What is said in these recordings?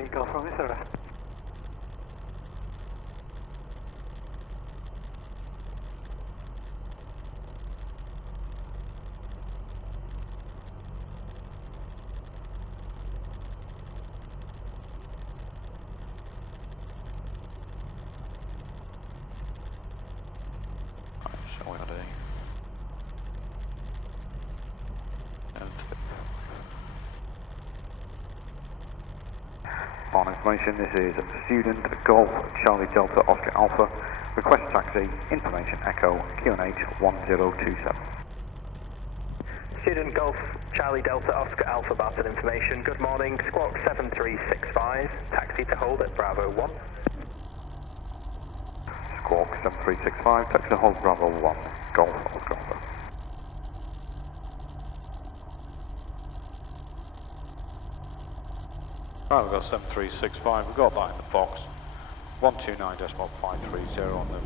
08, Golf Romeo, sir. On information, this is Student Golf Charlie Delta Oscar Alpha. Request taxi, information Echo QNH 1027. Student Golf Charlie Delta Oscar Alpha Barton information. Good morning, squawk 7365, taxi to hold at Bravo 1. Squawk 7365, taxi to hold Bravo 1, Golf Oscar Alpha. Right, we've got 7365, we've got that in the box. 129.530 on the,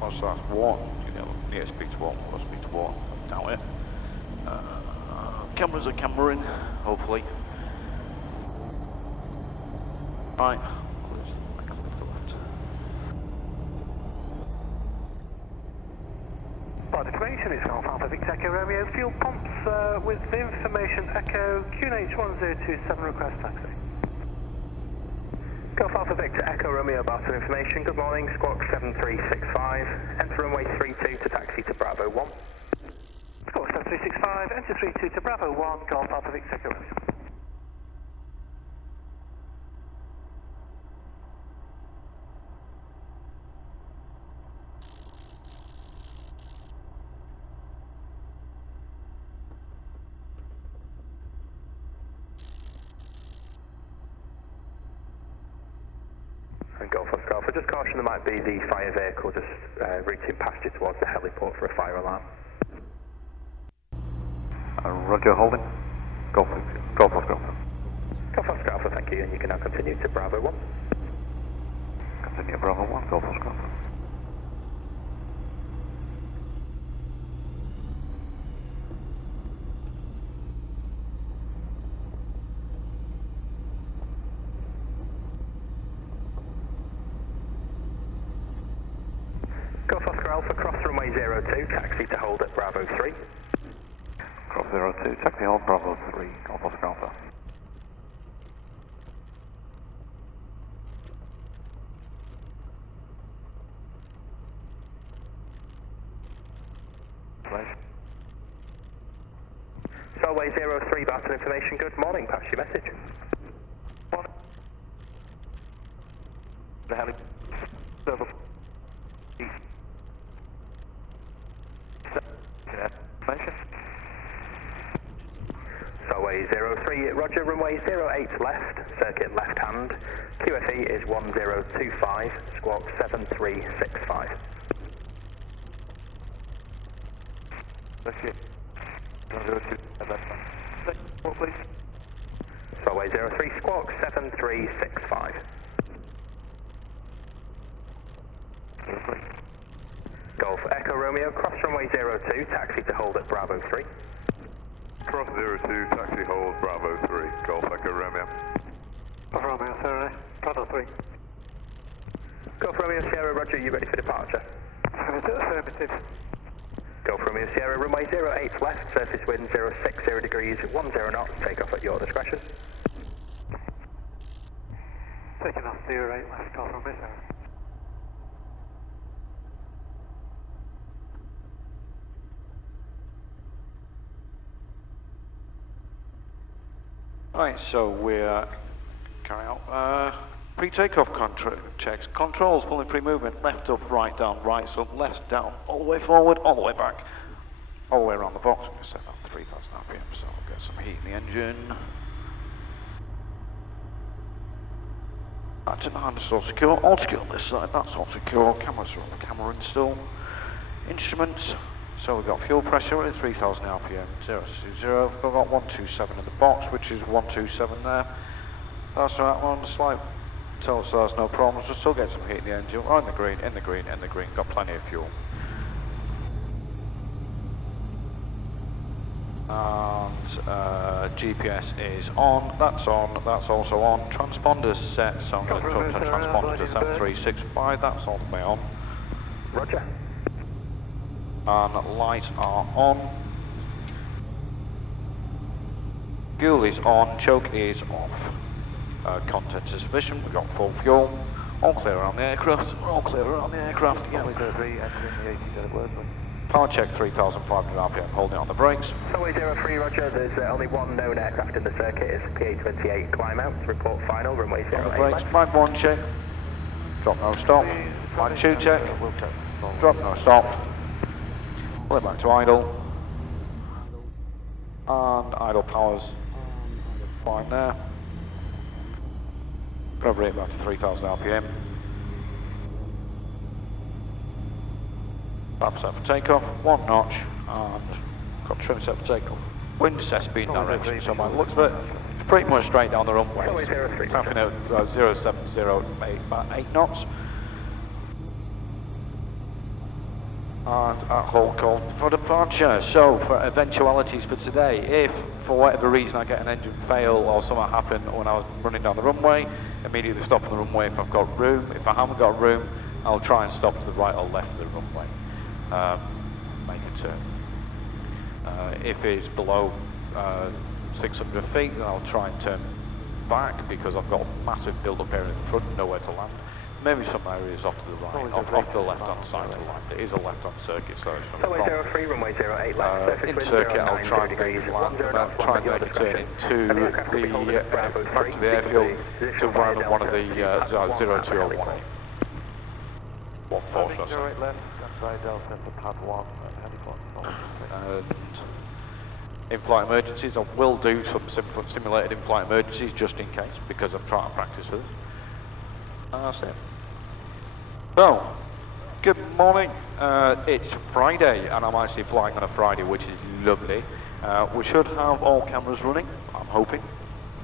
what's that, 1, you know, near speed to 1, close speed to 1, doubt it. Cameras are cameraing, hopefully. Right, close the left. Barton information is Golf Alpha Victor Echo Romeo, fuel pumps with information Echo QNH 1027, request taxi. Golf Alpha Victor Echo Romeo Barton information. Good morning, squawk 7365, enter runway 32 to taxi to Bravo 1. Squawk 7365, enter 32 to Bravo 1, Golf Alpha Victor Echo Romeo. And Golf Oscar Alpha, just caution there might be the fire vehicle just routing past you towards the heliport for a fire alarm. Roger, holding. Golf Oscar Alpha. Golf Oscar Alpha, thank you, and you can now continue to Bravo 1. Continue Bravo 1, Golf Oscar Alpha. Golf Oscar Alpha, cross runway 02, taxi to hold at Bravo 3. Cross 02, taxi hold Bravo 3, Golf Oscar Alpha. Runway 03, Barton information, good morning, pass your message. The heli. Level. Information. Runway 03, roger, runway 08 left, circuit left hand, QFE is 1025, squawk 7365. That's it. 102, left hand. What, please? Runway 03, squawk 7365. Golf Echo Romeo, cross runway 02, taxi to hold at Bravo 3. Cross 02, taxi hold Bravo 3, Golf Echo Romeo. Golf Romeo, sir. Bravo 3. Golf Romeo Sierra, roger, you ready for departure? Affirmative. Golf Romeo Sierra, runway 08 left, surface wind 060 degrees, 10 knots, take off at your discretion. Taking off 08 left, Golf Romeo, sir. Right, so we're carrying out pre-takeoff checks. Controls, fully free movement, left up, right down, right up, left down, all the way forward, all the way back, all the way around the box. I'm going to set that to 3,000 RPM, so I'll get some heat in the engine. That's in the hand, it's all secure. All secure on this side, that's all secure. Cameras are on the camera install. Instruments. So we've got fuel pressure at 3,000 RPM, 020. We've got 127 in the box, which is 127 there. That's right, we're on the slide. Tell us there's no problems, we'll still get some heat in the engine. We're in the green, in the green, in the green. Got plenty of fuel. and GPS is on, that's also on. Transponders set, so I'm going to turn the transponder to 7365, that's all the way on. Roger. And lights are on. Fuel is on, choke is off. Contents are sufficient, we've got full fuel. All clear around the aircraft, all clear around the aircraft, yeah. Power check 3,500 RPM, holding on the brakes. Runway 03, roger, there's only one known aircraft in the circuit, it's PA28 climb out, report final, runway 08 Brakes, left. flag 1 check, drop no stop, flag 2 check, drop no stop, pull it back to idle, and idle powers fine there. Grab rate back to 3,000 RPM. Flap set for takeoff, 1 notch, and got trim set for takeoff. Wind set speed direction, so by the looks of it, it's pretty much straight down the runway. It's tapping out 0708, about 8 knots. And at hold call for departure. So for eventualities for today, if for whatever reason I get an engine fail or something happen when I was running down the runway, immediately stop on the runway if I've got room. If I haven't got room, I'll try and stop to the right or left of the runway. Make a turn. If it's below 600 feet, then I'll try and turn back because I've got a massive build-up area in the front, nowhere to land. Maybe some areas off to the right, off the left-hand side to land. It is a left-hand circuit, so it's not a Runway problem. 03, runway 08 left, In circuit, I'll try and make it land, and then try and make a turn into the back to the airfield to one of the 02 or 18. One force, that's it. left, stand Delta for pad 1 And in-flight emergencies, I will do some simulated in-flight emergencies just in case, because I'm trying to practice for this. And that's it. So, good morning. It's Friday, and I'm actually flying on a Friday, which is lovely. We should have all cameras running, I'm hoping.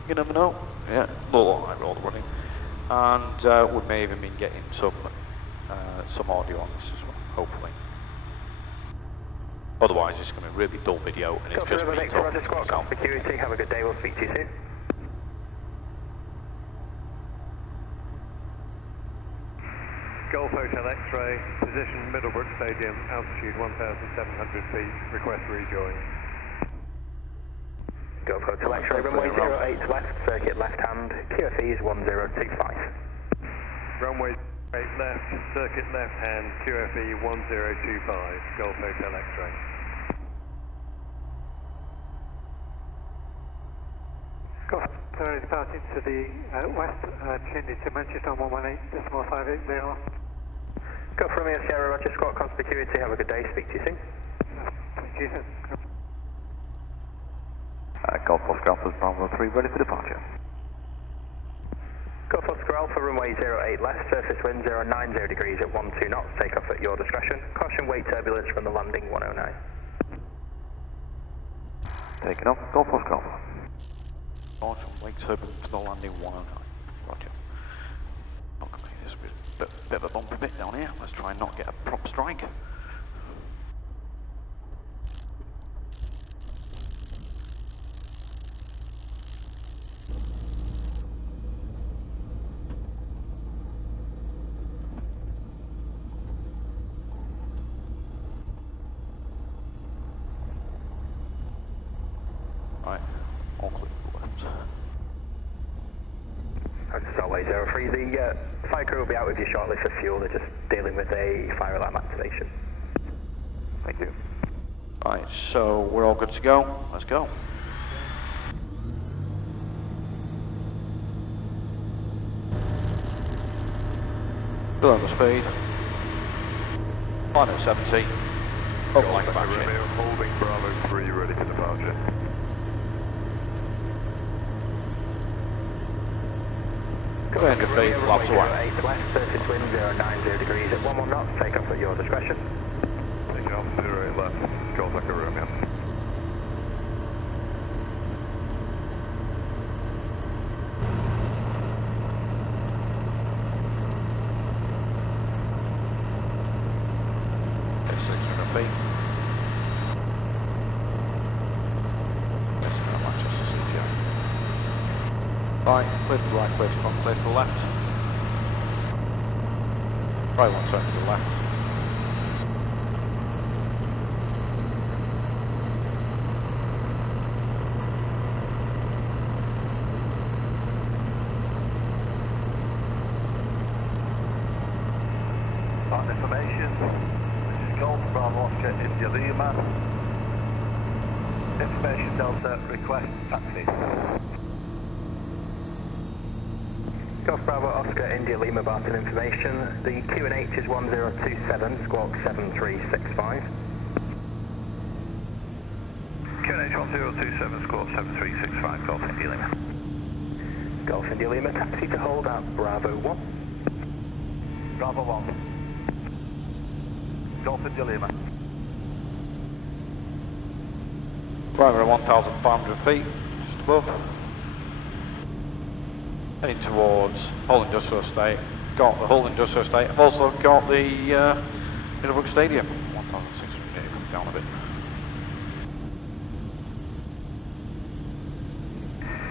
You never know. Yeah, look like we're all running. And we may even be getting some audio on this as well, hopefully. Otherwise, it's going to be a really dull video, and it's just me talking to myself. Security, have a good day, we'll speak to you soon. Golf Hotel X-ray, position Middlebrook Stadium, altitude 1,700 feet, request rejoin. Golf Hotel X-ray, runway 08 left, circuit left hand, QFE is 1025. Runway 8 left, circuit left hand, QFE 1025, Golf Hotel X-ray. Golf Hotel is departing to the west, changing to Manchester 118.580. Golf Romeo Sierra, roger, squawk on security, have a good day, speak to you soon. Thank you. Golf Oscar Alpha Bravo 3 ready for departure. Golf Oscar Alpha, runway 08 left, surface wind 090 degrees at 12 knots, take off at your discretion. Caution weight turbulence from the landing 109. Taking off, Golf Oscar Alpha. Caution weight turbulence to the landing 109. Roger. Okay, this is a bit of a bumpy bit down here. Let's try and not get a prop strike. Right, all clear for left. Solway 03, the fire crew will be out with you shortly for fuel, they're just dealing with a fire alarm activation. Thank you. Right, so we're all good to go. Let's go. Below the speed. Line at 70. Overline back in. Romeo holding Bravo 3 ready for departure. Clear to feet, flaps away. 08 left, surface wind 090 degrees at 11 knots, take off at your discretion. Taking off 08 left, Golf Echo Romeo. Okay, 600 feet. Right, clear to the right, clear to the front, clear to the left. Right one turn to the left. Barton information. This is Golf Bravo Oscar India Lima. Information Delta, request taxi. Golf Bravo Oscar India Lima Barton information. The QNH is 1027, squawk 7365. QNH 1027, squawk 7365, Golf India Lima. Golf India Lima, taxi to hold at Bravo 1. Bravo 1. Golf India Lima. Right, we're at 1,500 feet, just above. Heading towards Hull Industrial Estate. Got the Hull Industrial Estate. I've also got the Middlebrook Stadium. 1,600 feet, down a bit.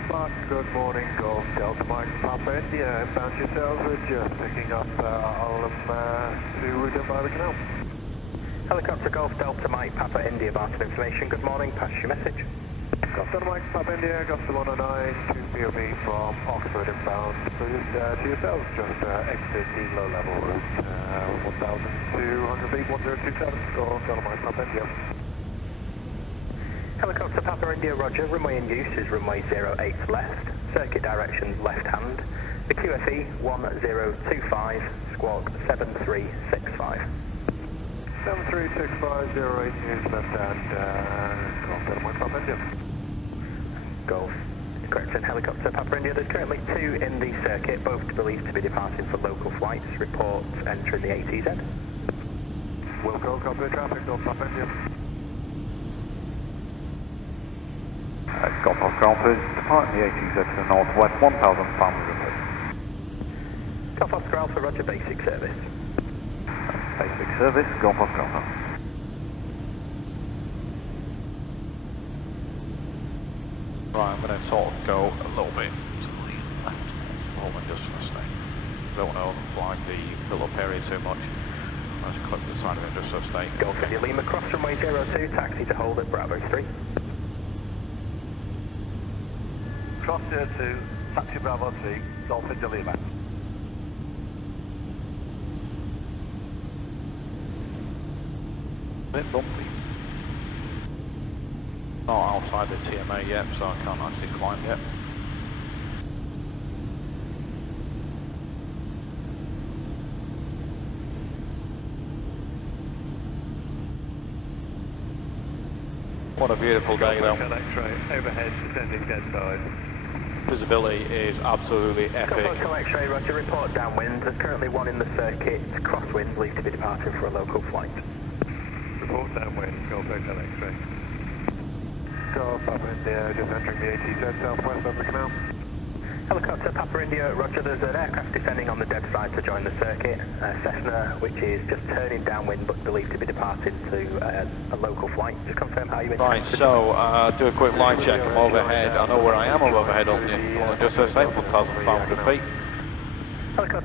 Mark, good morning, Golf Delta Mike Papa India. Inbound yourselves, we're just picking up Olam to route by the canal. Helicopter Golf Delta Mike Papa India Barton information. Good morning, pass your message. Golf Delta Mike Papa India, Gulf 109, 2 POV from Oxford inbound. Please to yourselves, just exit the low level route 1,200 feet, 1027, Golf Delta Mike Papa India. Helicopter Papa India Roger, runway in use is runway 08 left, circuit directions left hand. The QFE 1025, squawk 7365. 7365, 08 news left hand, Golf Delta Mike Papa India. Golf. Correct, and helicopter Papa India. There's currently 2 in the circuit, both believed to be departing for local flights. Reports entering the ATZ. Wilco, copy traffic, Golf Papa India. Golf Oscar Alpha is departing the ATZ to the northwest, 1,500 feet. Golf Oscar Alpha, Roger, basic service. Basic service, Golf Oscar Alpha. Right, I'm going to sort of go a little bit to the left of Hull Industrial Estate. Don't want to overfly the build-up area too much. I'll just clip to the side of the Industrial Estate. Golf India Lima, cross runway 02, taxi to hold at Bravo 3. Cross 02, taxi Bravo 3, Golf India Lima. Bit bumpy. Not outside the TMA yet, so I can't actually climb yet. What a beautiful day though. X-ray, overhead, descending dead side. Visibility is absolutely epic. Golf X-ray, Roger, report downwind. There's currently 1 in the circuit, crosswind, believed to be departing for a local flight. Report downwind, Golf X-ray. Golf Papa India, just entering the ATZ southwest of the canal. Helicopter Papa India, Roger, there's an aircraft descending on the dead side to join the circuit. Cessna, which is just turning downwind but believed to be departing to a local flight. Just confirm how you intend Right, to so do a quick line check. I'm overhead. I know where I am. I'm overhead on the Industrial Estate, 1,500 feet.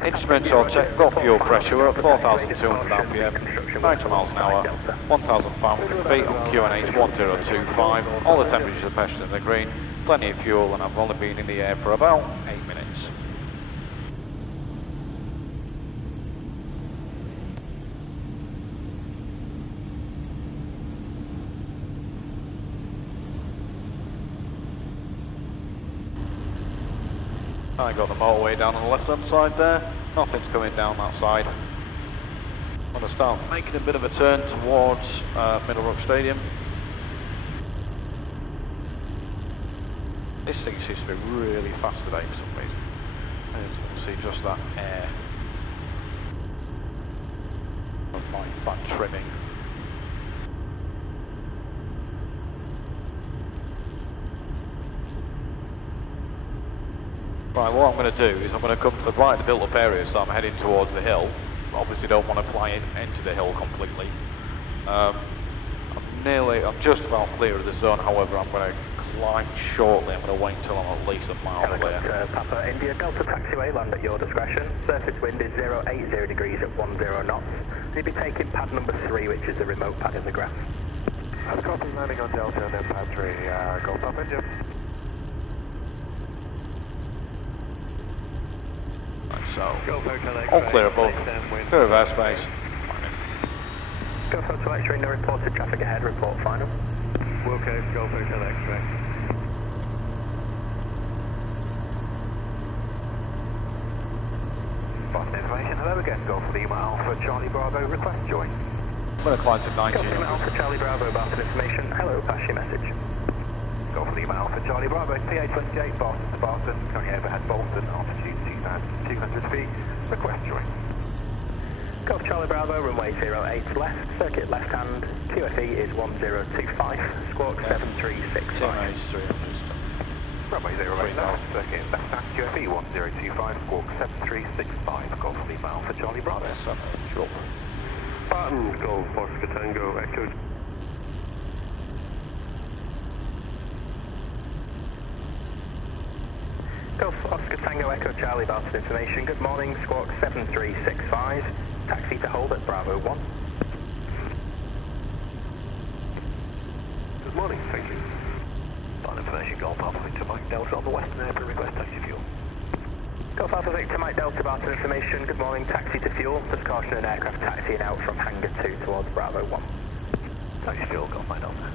Instruments are checked. Got fuel pressure. We're at 4,200 RPM, 90 miles an hour, 1,500 feet on QNH 1025. All the temperatures are pressured in the green. Plenty of fuel, and I've only been in the air for about 8 minutes. I got the motorway down on the left hand side there. Nothing's coming down that side. I'm going to start making a bit of a turn towards Middlebrook Stadium. This thing seems to be really fast today for some reason. And you can see just that air of my fan trimming. Right, what I'm going to do is I'm going to come to the right of the built-up area, so I'm heading towards the hill. Obviously don't want to fly into the hill completely. I'm just about clear of the zone, however I'm going to line shortly. I'm going to wait until I'm at least a mile clear. Helicopter Papa India Delta taxiway, land at your discretion. Surface wind is 080 degrees at 10 knots. You'll be taking pad number 3, which is the remote pad in the graph. I've copy landing on Delta and then pad 3, Golf Papa India. Right, so, Golf Hotel X-ray. all clear above. Clear of airspace. Golf Hotel X-ray, no reported traffic ahead, report final. Wilco, Golf Hotel X-ray. Barton information, hello again, Golf Lima Alpha Charlie Bravo, request join. I'm going to climb to Golf Lima 1900. Alpha Charlie Bravo, Barton information, hello, pass your message. Golf Lima Alpha Charlie Bravo, PA28, Barton to Barton, coming overhead Bolton, altitude 2,200 feet, request join. Golf Charlie Bravo, runway 08 left, circuit left hand, QFE is 1025, squawk 7365. TMA's 300. Runway 08 left, circuit left hand, QFE 1025, squawk 7365, Golf Lima Alpha Charlie Bravo. Sure. Barton, Golf Oscar Tango Echo. Golf Oscar Tango Echo Charlie, Barton information, good morning, squawk 7365. Taxi to hold at Bravo 1. Good morning, thank you. Barton information, Golf Alpha Victor Mike Delta on the western airport, request taxi fuel. Golf Alpha Victor Mike Delta, Barton information, good morning, taxi to fuel. Just caution an aircraft taxiing out from hangar 2 towards Bravo 1. Taxi fuel, Golf Mike Delta.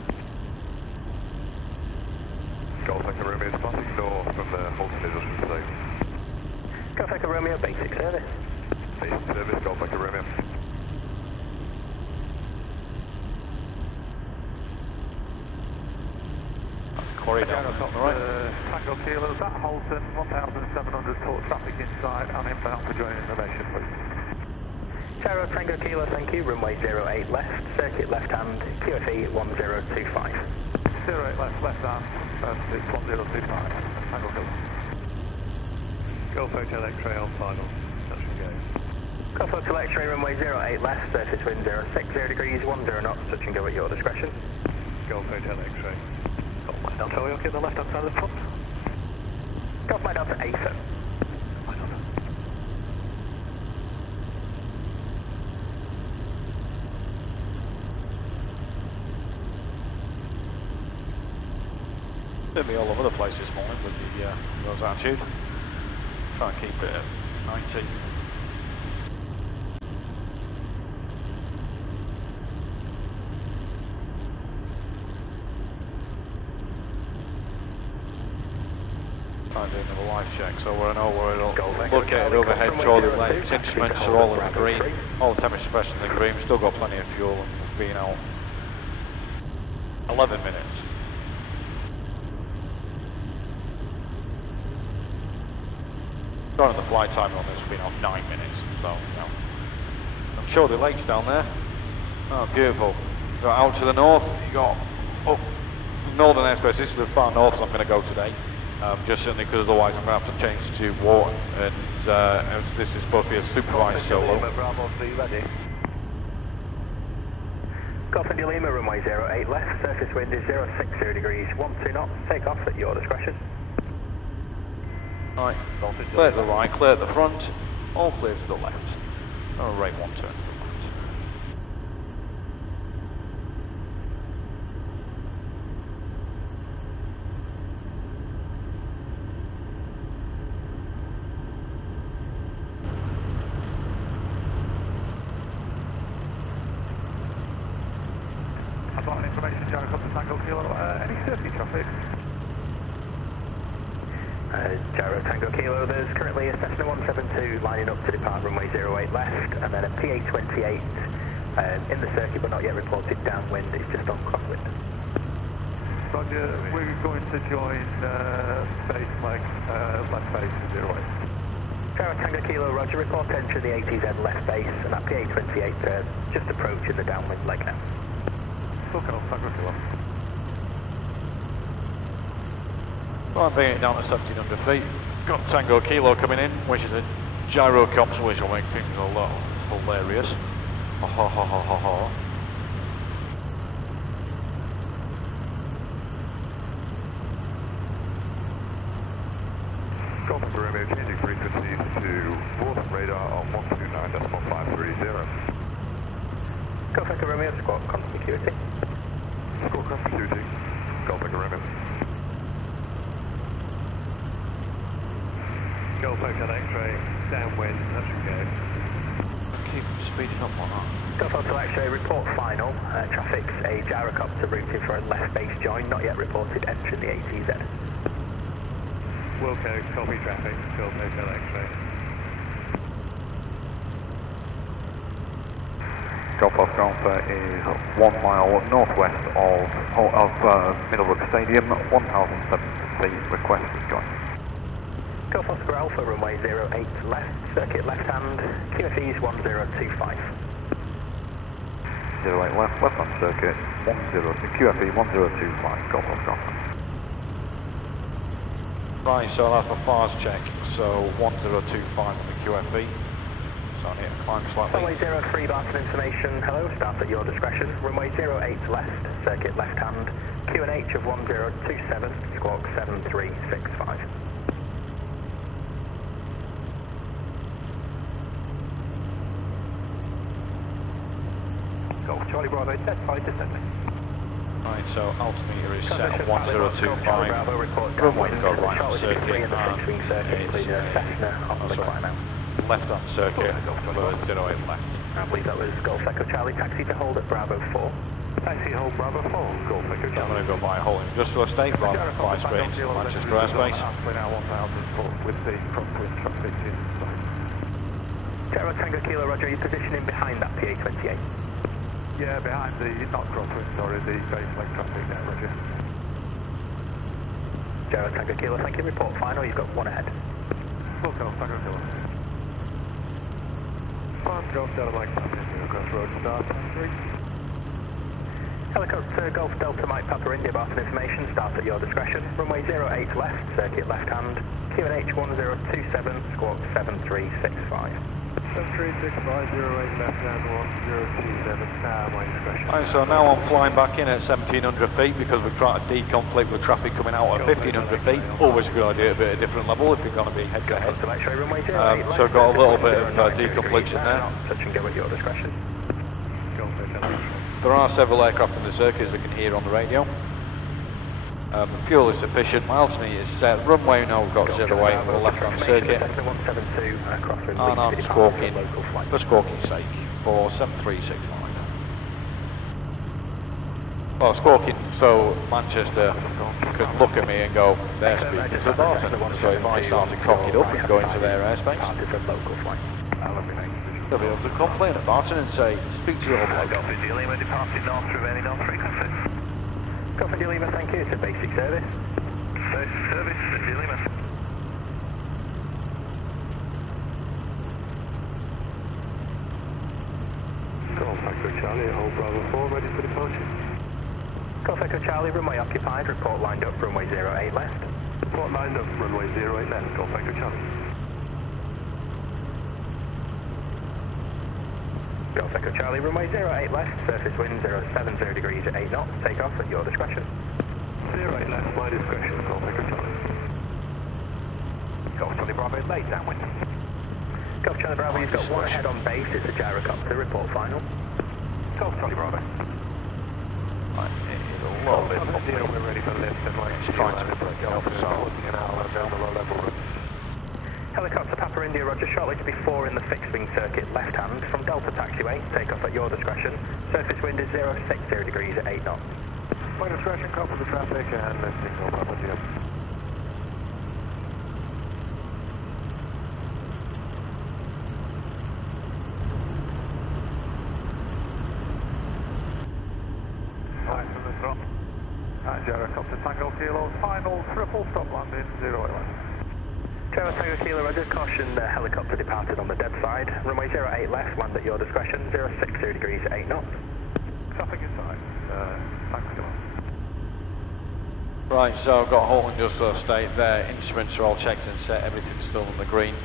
Golf Echo Romeo is passing north from the Holton Industry Station. Golf Echo Romeo, basic service. Basic service, Golf Echo Romeo. Quarry down on the right. Tango Kilo, that Holton, 1,700 total traffic inside and inbound for joining information, please. Gyro Tango Kilo, thank you, runway 08 left, circuit left hand, QFE 1025. 08 left hand, it's 1025, Tango Kilo. Golf Hotel X-ray on final, touch and go. Golf Hotel X-ray, runway 08 left, surface wind 060 degrees, 10 knots, touch and go at your discretion. Golf Hotel X-ray. Golf Mike Delta, are we okay on the left hand side of the front? Golf Mike Delta AFIR. Mike Delta. It'll be all over the place this morning with the those attitude. Try and keep it at 90. Try and do another life check so we know where it'll look at overhead Chorley Lakes. Instruments are all in the green. All the temperature suppression in the green. We've still got plenty of fuel and we've been out 11 minutes. On the flight time on this has been off 9 minutes, so no. I'm sure the lakes down there. Oh, beautiful. You got out to the north, you got up northern airspace. This is the far north I'm going to go today, just simply because otherwise I'm going to have to change to water, and this is supposed to be a supervised solo. Bravo 3 ready. Golf India Lima, runway 08 left, surface wind is 060 degrees, 12 knots, take off at your discretion. Right, clear to the right, clear at the front, all clear to the left. Oh, right one turn to the left. I've got an information, Jared, from the Tango Kilo. Any safety traffic? Gyro Tango Kilo, there's currently a Cessna 172 lining up to depart runway 08 left, and then a PA28 in the circuit but not yet reported downwind, it's just on crosswind. Roger, we're going to join base leg, left base 08. Gyro Tango Kilo, roger, report entry the ATZ left base, and that PA28 just approaching the downwind leg now. Still on Tango Kilo. Well, I'm bringing it down to 1700 feet. Got Tango Kilo coming in, which is a gyro cops, which will make things a lot hilarious. Ha ha ha ha ha ha. changing frequencies to Barton radar on 129.530. Golf Echo Romeo, squawk conspicuity. Squawk conspicuity. Golf Echo Romeo. Golf Echo X-ray, downwind, that's okay. Keep speeding up on that. Golf Hotel X-ray, report final. Traffic's a gyrocopter routing for a left base join, not yet reported entering the ATZ. Wilco, copy traffic, Golf Echo X-ray. Golf Oscar Alpha is 1 mile northwest of Middlebrook Stadium, 1,007 feet, request join. Golf Oscar Alpha, runway 08 left, circuit left hand, QFE is 1025. 08 left, left on circuit, QFE 1025, Golf Oscar Alpha. Right, so I'll have a fast check. So 1025 on the QFE. So I need to climb slightly. Runway 03 Barton information, hello, start at your discretion. Runway 08 left, circuit left hand, QNH of 1027, squawk 7365. Golf Charlie Bravo, dead side descending. Right, so altimeter is set at Transition 1025. Bravo, report Runway downwind, go right on Charlie circuit, 53 in the and fixed-wing circuit, it's including a Cessna on the climb out. left on circuit for 08 left. I believe that was Golf Echo Charlie, taxi to hold at Bravo 4. Taxi hold Bravo 4, Golf Echo I'm Charlie. going to go by Hull Industrial Estate rather than fly straight into Manchester airspace. We're now 1,000 foot with the crosswind traffic in sight. Terra Tango Kilo Roger, are you positioning behind that PA-28? Yeah, behind the, not crosswind, sorry, the base lane traffic there, Roger. Terra Tango Kilo, thank you. Report final, you've got one ahead. Full Golf Tango Kilo. Farm Golf Delta Mike Papa India across road, start on 3. Helicopter Golf Delta Mike Papa India, Barton information, start at your discretion. Runway 08 left, circuit left hand, QNH 1027, squawk 7365. 7365, 08 left hand, 1027, my discretion. Right, so now I'm flying back in at 1700 feet because we're trying to deconflict with traffic coming out at 1500 feet. Always a good idea to be at a different level if you're going to be head to head. So I've got a little bit of deconfliction there. Touch and go at your discretion. There are several aircraft in the circuit as we can hear on the radio. Fuel is sufficient, my altimeter is set, runway now we've got 08 on the left hand circuit. And I'm squawking, for squawking's sake, for 7365. Well, squawking so Manchester can look at me and go, they're speaking to Barton. So if I start to cock it up and go into their airspace, they'll be able to complain at Barton and say, speak to your bloke. Golf India Lima, departing north through any non-frequency. Golf India Lima, thank you, it's a basic service. Basic service, India Lima. Golf Echo Charlie, hold Bravo 4, ready for departure. Golf Echo Charlie, runway occupied, report lined up, runway 08 left. Report lined up, runway 08 left, Golf Echo Charlie. Golf Echo Charlie, runway 08 left, surface wind 070 degrees at 8 knots, take off at your discretion. 08 left, my discretion, Golf Echo Charlie. Golf Charlie Bravo, late downwind. Golf Charlie Bravo, you've got one ahead on base, it's a gyrocopter, report final. Golf Charlie Bravo. Right, it is a little bit bumpy. We're ready for lift and like It's trying to take off so down the low level route. Helicopter Papa India, Roger, shortly to be 4 in the fixed wing circuit left hand from Delta taxiway, take off at your discretion. Surface wind is 060 degrees at 8 knots. My discretion, copy the traffic and lifting Golf Papa India. Right, from the drop. Gyrocopter Tango Kilo, final triple stop landing, 08 left. Terra Tango Kilo Roger, caution the helicopter departed on the dead side. Runway 08 left, land at your discretion, 060 degrees at 8 knots. Traffic inside, thanks Kilo. Right, so I've got Hull Industrial Estate there, instruments are all checked and set, everything's still on the green.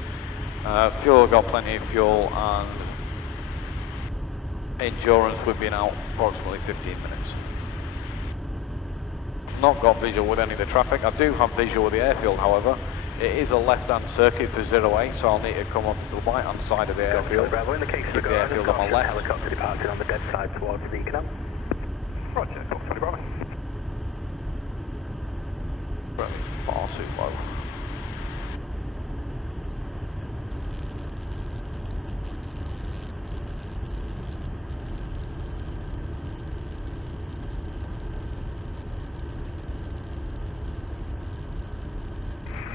Fuel, I've got plenty of fuel and endurance, we've been out approximately 15 minutes. Not got visual with any of the traffic. I do have visual with the airfield, however. It is a left-hand circuit for 08, so I'll need to come onto the right-hand side of the airfield. Bravo, in the case of the Keep the airfield on my left. helicopter departing on the dead side towards the canal. Roger, Golf Charlie Bravo. Far too low.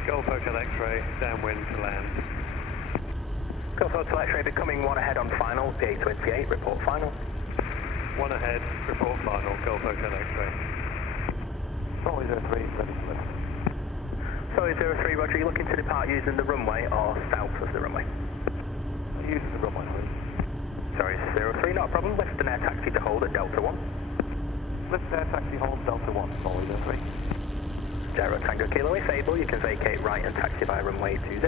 Golf Hotel X-ray, downwind to land. Golf Hotel X-ray becoming one ahead on final, PA28, report final. One ahead, report final, Golf Hotel X-ray. Solid 03, ready to lift. Solid 03, Roger, are you looking to depart using the runway or south of the runway? Using the runway, please. Sorry, 03, not a problem. Lift and air taxi to hold at Delta 1. Lift air taxi hold Delta 1, solid 03. Gyro Tango Kilo, if able, you can vacate right and taxi by runway 20.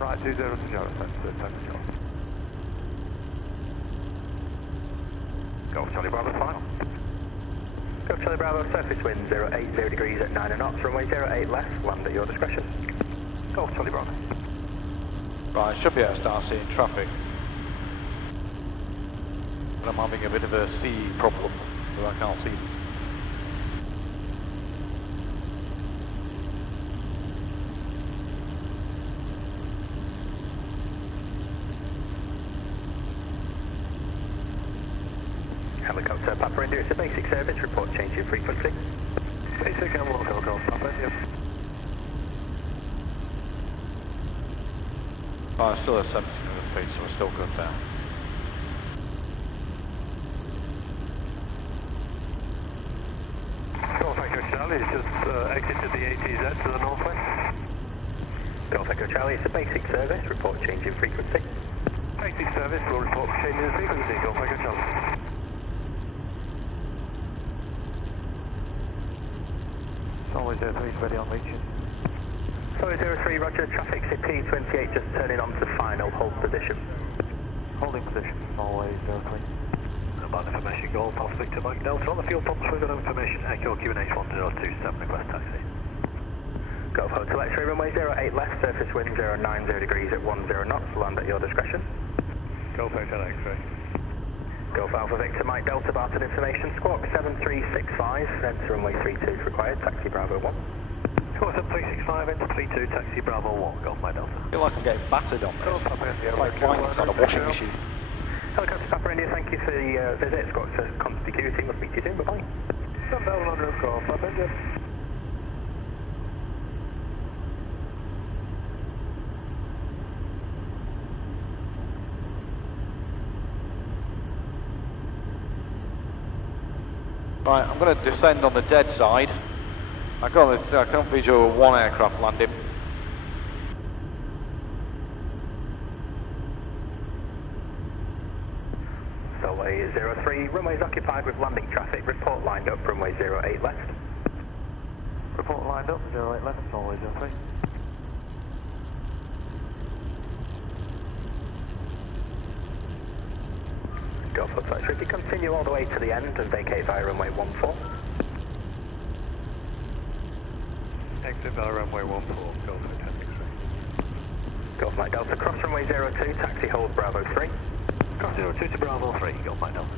Right, 20 to gyro, thanks, John. Golf Charlie Bravo final. Golf Charlie Bravo, surface wind 080 degrees at 9 knots, runway 08 left, land at your discretion. Golf Charlie Bravo. Right, I should be able to start seeing traffic. But I'm having a bit of a sea problem, so I can't see them. Helicopter Papa India, it's a basic service, report change in frequency. Basic and local, Golf Papa India. Oh, I'm still at 1700 feet, so we're still good there. Golf Echo Charlie has just exited the ATZ to the northwest. Golf Echo Charlie, it's a basic service, report change in frequency. Basic service will report change in frequency, Golf Echo Charlie. Solid 03 is ready on reaching. Solid 03, Roger, traffic CP28 just turning on to final, hold position. Holding position, always 03. About information, Golf, Alpha Victor Mike Delta on the fuel pumps with no information, Echo QNH 1027, request taxi. Golf Hotel X-ray, runway 08 left, surface wind 090 degrees at 10 knots, land at your discretion. Golf Hotel X-ray. Golf Alpha Victor Mike Delta, Barton information, squawk 7365, enter runway 32 is required, taxi Bravo 1. Squawk 7365, enter 32, taxi Bravo 1, Golf Mike Delta. I feel like I'm getting battered on Golf this. Papa India, Like flying inside a washing machine. Helicopter Papa India, thank you for the visit, squawk security, we'll speak to you soon, bye-bye. Sunbelt London, Golf Papa India. Right, I'm going to descend on the dead side. I can't visual one aircraft landing. Solway 03, runway is occupied with landing traffic, report lined up, runway 08 left. Report lined up, 08 left, solid 03. Golf Hotel X-ray, if you continue all the way to the end and vacate via runway 14. Exit via runway 14, Golf Hotel X-ray. Golf Mike Delta, cross runway 02, taxi hold Bravo 3. Cross 02 to Bravo 3, Golf Mike Delta.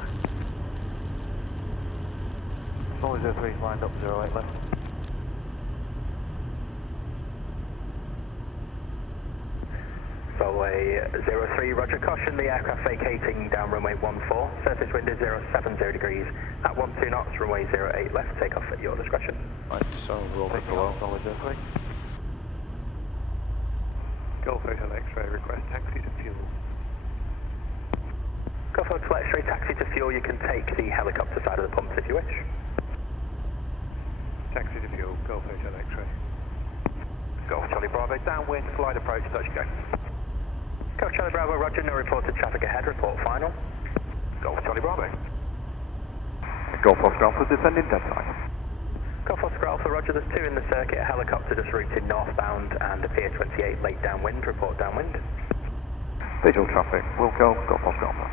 Solid 03 is lined up, 08 left. Solway 03, roger, caution, the aircraft vacating down runway 14, surface wind is 070 degrees, at 12 knots, runway 08 left, take off at your discretion. Right, so we'll be below. Solid 03. Golf Hotel X-ray, request taxi to fuel. Golf Hotel X-ray, taxi to fuel, you can take the helicopter side of the pumps if you wish. Taxi to fuel, Golf Hotel X-ray. Golf Charlie Bravo, downwind, slide approach, touch go. Golf Charlie Bravo, roger, no reported traffic ahead, report final. Golf Charlie Bravo. Golf Oscar Alpha descending dead side. Golf Oscar Alpha, roger, there's two in the circuit, a helicopter just routing northbound and a Pier 28 late downwind, report downwind. Visual traffic, Wilco, Golf Oscar Alpha.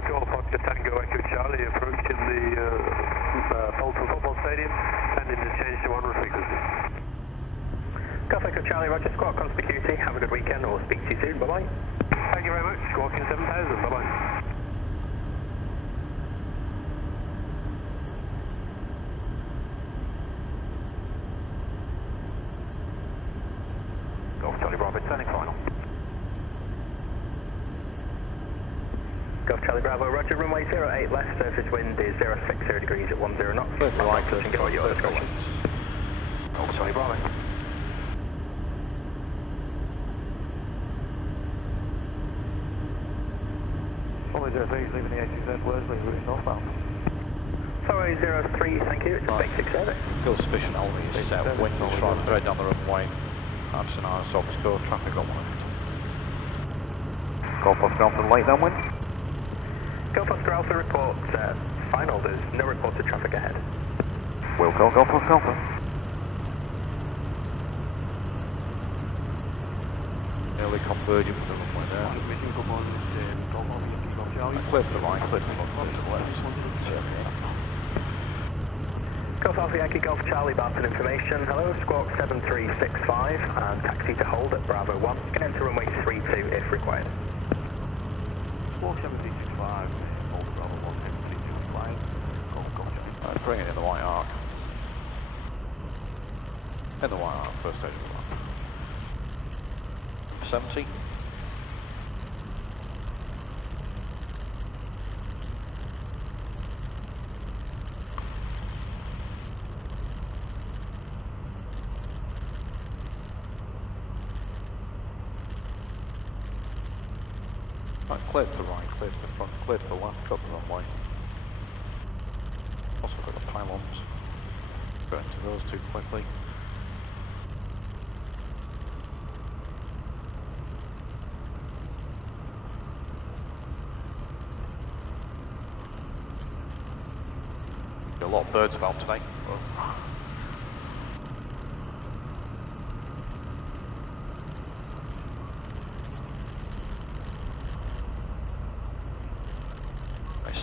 Golf Oscar Tango Echo Charlie approaching the Barton Football Stadium and interchange to 1 frequency. Golf Echo Charlie, Roger, Squawk Conspicuity. Have a good weekend. We'll speak to you soon. Bye-bye. Thank you very much. Squawking 7000. Bye-bye. Golf Charlie Bravo, turning final. Golf Charlie Bravo, Roger, runway 08 left, surface wind is 060 degrees at 10 knots. Clear for right, Touching at your discretion. Golf Charlie Bravo. Solid 03 leaving the 80Z Worsley, routing northbound. Sorry, 03, thank you. It's a basic service. Fuel sufficient only is set. Wind is right straight down the runway. That's an ISO score. Traffic on 1. Golf Oscar Alpha late downwind. Golf Oscar Alpha reports final. There's no reported traffic ahead. Will call Golf Oscar Alpha. Nearly converging with the runway there. Good morning, Golf Oscar Golf Charlie. Clear to the right, clear to the left, clear to the left. Golf Alpha Yankee Golf Charlie Barton information. Hello, Squawk 7365 and taxi to hold at Bravo 1. Can enter runway 32 if required. Squawk 7365, hold Bravo 1, 7325. Golf Charlie. Right, bring it in the white arc. In the white arc, first stage of the lap. 70. Right, clear to the right, clear to the front, clear to the left, cut the runway. Also got the pylons. Go into those two quickly. A lot of birds about today. Oh.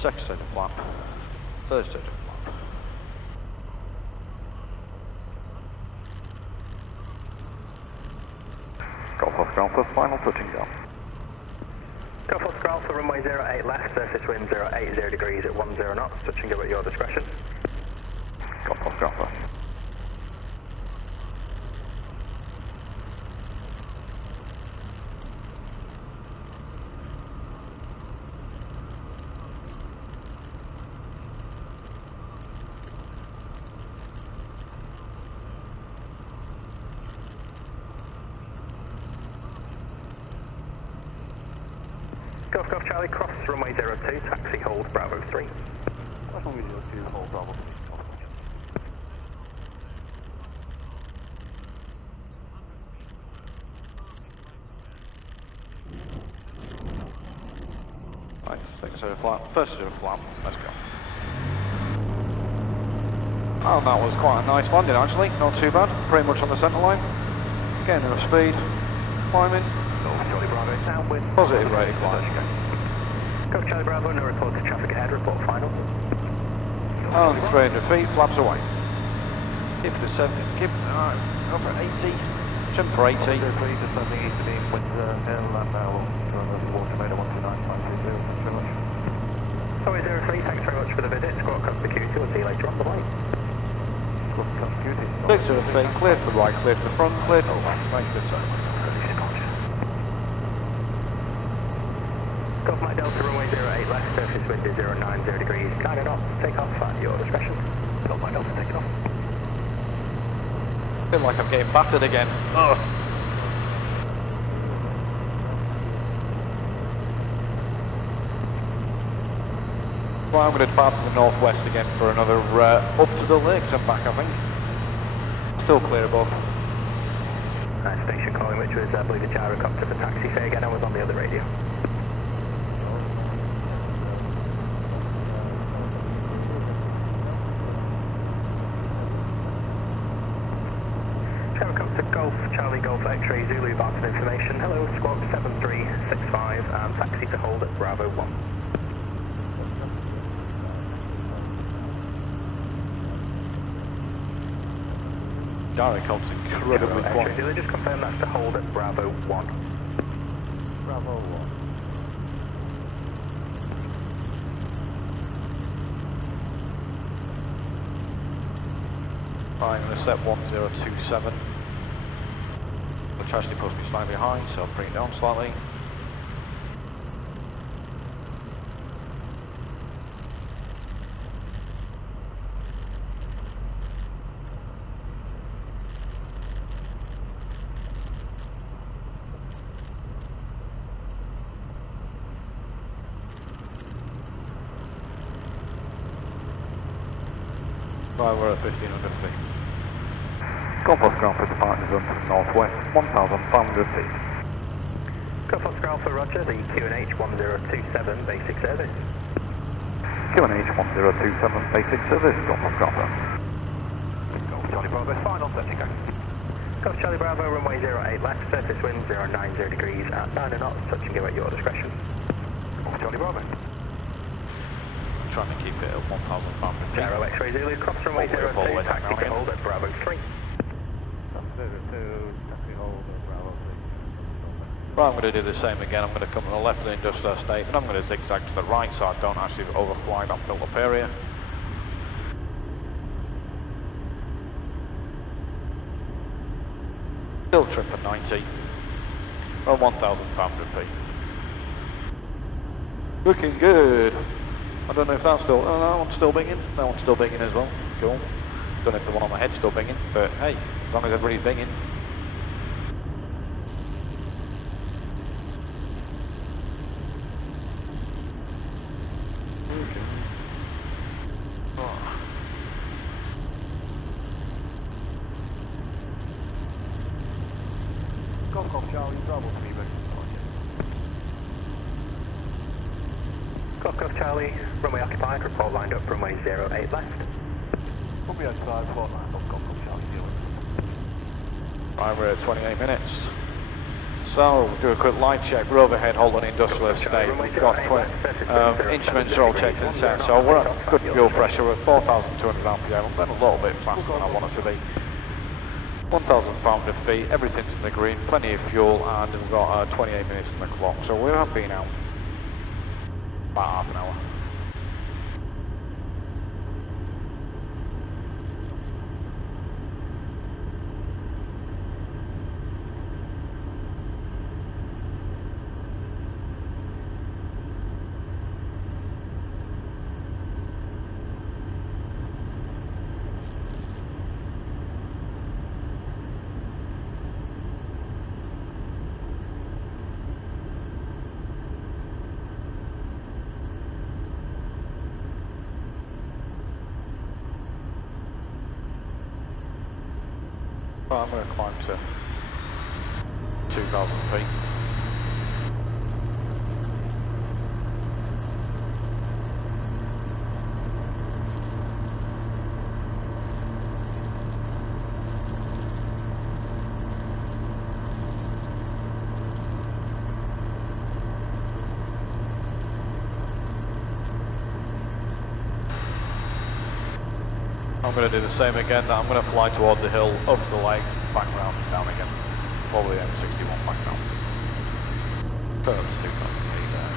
Second stage of flap, third stage of flap. Golf Oscar Alpha, final touching down. Golf Oscar Alpha, runway 08 left, surface wind 080 degrees at 10 knots, touching go at your discretion. Golf Oscar Alpha. Golf Golf Charlie, cross runway 02, taxi hold Bravo 3. That's what we do, hold Bravo 3. Right, second stage of flap, first stage of flap, let's go. Oh, that was quite a nice landing actually, not too bad, pretty much on the centre line. Getting enough speed, climbing. Charlie Bravo, downwind. Positive rate of climb. Golf Charlie Bravo, no reported traffic ahead, report final. Oh, 300 feet, flaps away. Keep it at 70, keep over at 80, trim for 80. Descending easterly, wind hill and now water made a 129, 530, thanks very much. Sorry 03, thanks very much for the visit. Squawk Conspicuity, we'll see you later on the way. Squawk Conspicuity. 600 feet, clear to the right, clear to the front, clear to the left, make good time. Golf Mike Delta, runway 08 left, surface wind is 090 degrees, 9 knots, take off at your discretion. Golf Mike Delta, take it off. Feel like I'm getting battered again. Ugh. Well, I'm going to depart to the northwest again for another up to the lakes and back, I think. Still clear above. Station calling, which was, I believe, a gyrocopter for taxi. Say again, I was on the other radio. Gyrocopter Golf, Charlie Golf X-ray, Zulu Barton information. Hello, Squawk 7365, and taxi to hold at Bravo 1. Gyrocode's incredibly quiet. They just confirm that's to hold at Bravo 1. Bravo 1. Right, I'm going to set 1027, which actually puts me slightly high, so I'll bring it down slightly. Right, we're at 1500 feet. Golf Oscar Alpha departure zone to the northwest, 1,500 feet. Golf Oscar Alpha, roger, the QNH 1027 basic service. QNH 1027 basic service, Golf Oscar Alpha. Golf Charlie Bravo, final setting go. Golf Charlie Bravo, runway 08 left, surface wind 090 degrees at 9 knots, touch and go at your discretion. Golf Charlie Bravo. Trying to keep it at 1,500 feet. Gyro X-ray Zulu, cross runway 02, taxi to hold at Bravo 3. Right, I'm going to do the same again. I'm going to come to the left of the industrial estate, and I'm going to zigzag to the right so I don't actually overfly that built-up area. Still trip at 90, or 1,500 feet. Looking good. I don't know if that's still, oh, that one's still binging. That one's still binging as well. Cool. Don't know if the one on my head's still binging, but hey, as long as everybody's binging. Okay. Oh. Golf Charlie Bravo 3, Golf Charlie, runway occupied, report lined up, runway 08 left. Runway outside, report lined up, Golf Charlie Zero. Right, we're at 28 minutes. So, we'll do a quick light check. We're overhead, hold on industrial estate. We've got instruments are all checked and set, so we're at good fuel pressure. We're at 4,200 RPM. I'm going a little bit faster than I want it to be. 1,500 feet, everything's in the green, plenty of fuel, and we've got 28 minutes on the clock. So we have been out about half an hour. Well, I'm going to climb to 2,000 feet. I'm going to do the same again. I'm going to fly towards the hill, up to the lakes, back round, down again. Probably M61 back down. Curves 2,000 feet there.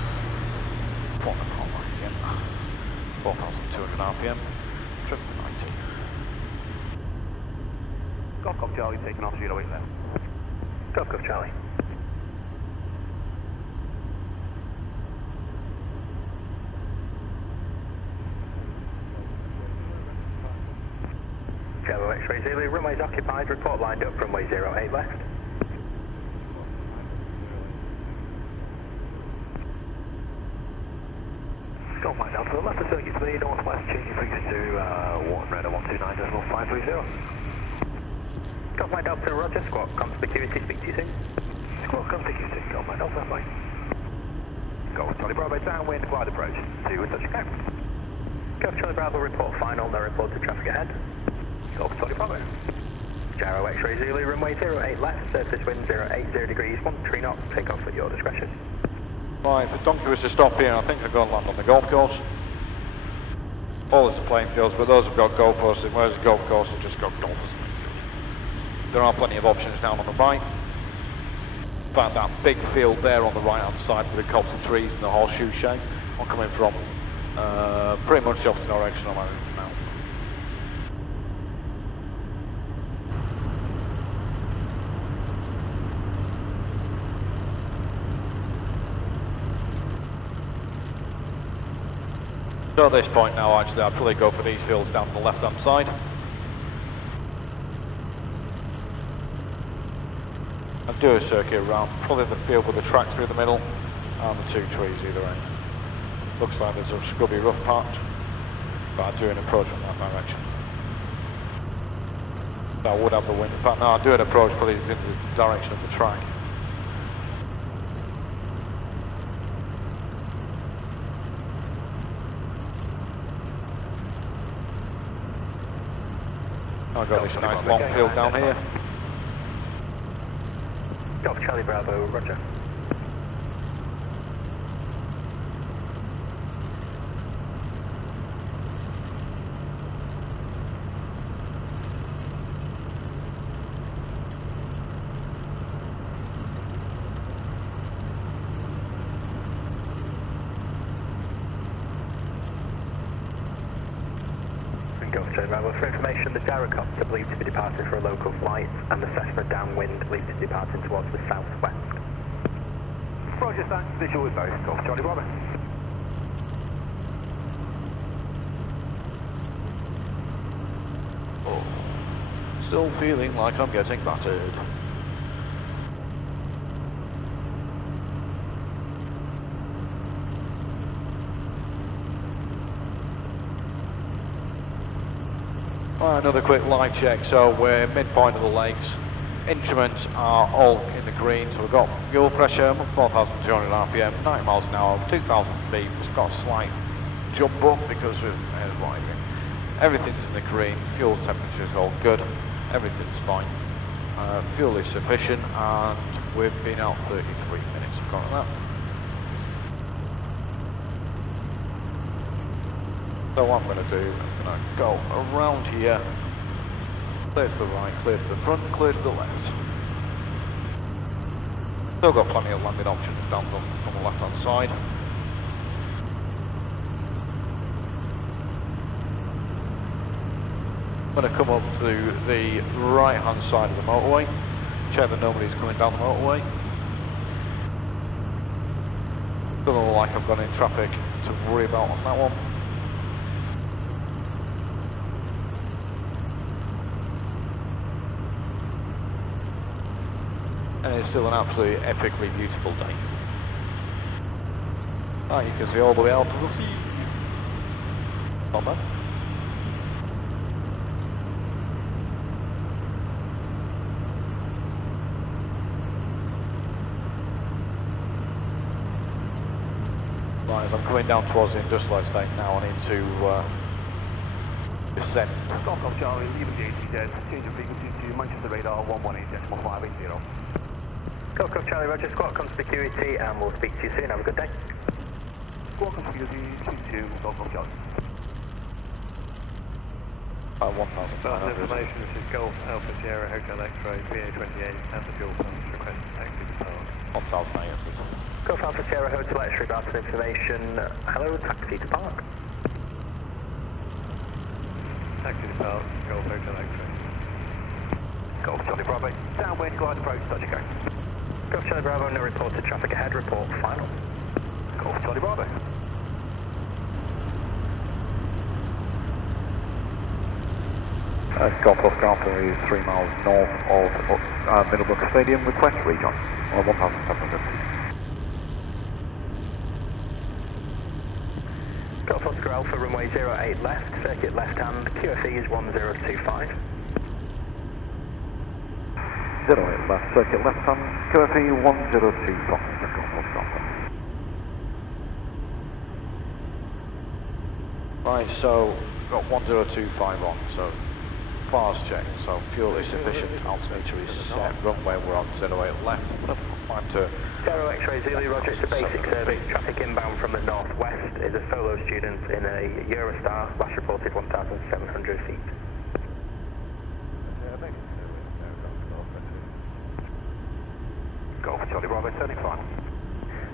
4 o'clock back again. 4,200 RPM. Trip 90. Golf Charlie taking off 08 left. Golf Charlie. Jello X-ray Zulu, runway's occupied, report lined up, runway 08 left. Golf Mike down to the left of circuit to the northwest, changing frequency to 190.129.530. Golf Mike Delta, roger, squawk, comms to QT, speak to you soon. Squawk, come to QT, Golf Mike Delta, fine. Golf Charlie Bravo, downwind, wide approach, 2 with touch go. Golf Charlie Bravo, report final, no report to traffic ahead. Golf Charlie Bravo. Gyro X-ray Zulu, runway 08 left, surface wind 080 degrees, 13 knots, take off at your discretion. Right, if the donkey was to stop here, I think I'd go and land on the golf course. All is the playing fields, but those have got golf courses, whereas the golf course have just got golfers. there are plenty of options down on the right. In fact, that big field there on the right hand side with the copse of trees and the horseshoe shape, I'm coming from pretty much the opposite direction I'm heading now. So at this point now, actually, I'd probably go for these fields down the left-hand side. I'd do a circuit around, probably the field with the track through the middle, and the two trees either end. Looks like there's a scrubby rough patch, but I'd do an approach from that direction. So I would have the wind. In fact, no, I'd do an approach probably in the direction of the track. I've got this nice long field down here. Golf Charlie Bravo, roger. Golf Charlie Bravo, for information, the gyrocopter believed to be departing for a local flight, and the Cessna downwind believed to be departing towards the southwest. Roger, thanks. Visual with both. Golf Charlie Bravo. Oh, still feeling like I'm getting battered. Another quick light check, so we're midpoint of the lakes. Instruments are all in the green, so we've got fuel pressure, 4,200 RPM, 90 miles an hour, 2,000 feet. It's got a slight jump up because of air driving. Everything's in the green, fuel temperature is all good, everything's fine. Fuel is sufficient, and we've been out 33 minutes, according to that. So what I'm going to do, I'm going to go around here, clear to the right, clear to the front, clear to the left. Still got plenty of landing options down on the left hand side. I'm going to come up to the right hand side of the motorway, check that nobody's coming down the motorway. Doesn't look like I've got any traffic to worry about on that one. And it's still an absolutely epically beautiful day. Ah, you can see all the way out to the sea. Not bad. Right, as I'm coming down towards the industrial estate now, I need to descend. Stockholm Charlie, leaving the ATZ, change of frequency to Manchester radar 118.580. Golf Charlie, roger, squawk conspicuity, and we'll speak to you soon. Have a good day. Squawk conspicuity, speak to Golf Charlie. 1,500. Information, this is Golf Alpha Sierra Hotel X-Ray BA28 and the fuel pumps request taxi to park. 1,800. Golf Alpha Sierra Hotel X-Ray Barton information. Hello, taxi to park. Taxi to park, Golf Hotel X-Ray. Golf Charlie Bravo, downwind, glide approach, touch and go. Golf Charlie Bravo, no reported traffic ahead, report final. Golf Charlie Bravo. Golf Oscar Alpha is 3 miles north of Middlebrook Stadium. Request rejoin on 1,700. Golf Oscar Alpha, runway 08 left, circuit left hand, QFE is 1025. 08 left, circuit left hand, QFE 1025. Golf Oscar Alpha. Right, so we've got 1025 on, so class check, so fuel is sufficient, altimeter is set, runway we're on 08 left, I'm going to climb to... Zero X-ray Zulu, roger, it's a basic service, traffic inbound from the northwest, is a solo student in a Eurostar, flash reported 1,700 feet. Charlie Bravo, turning fine.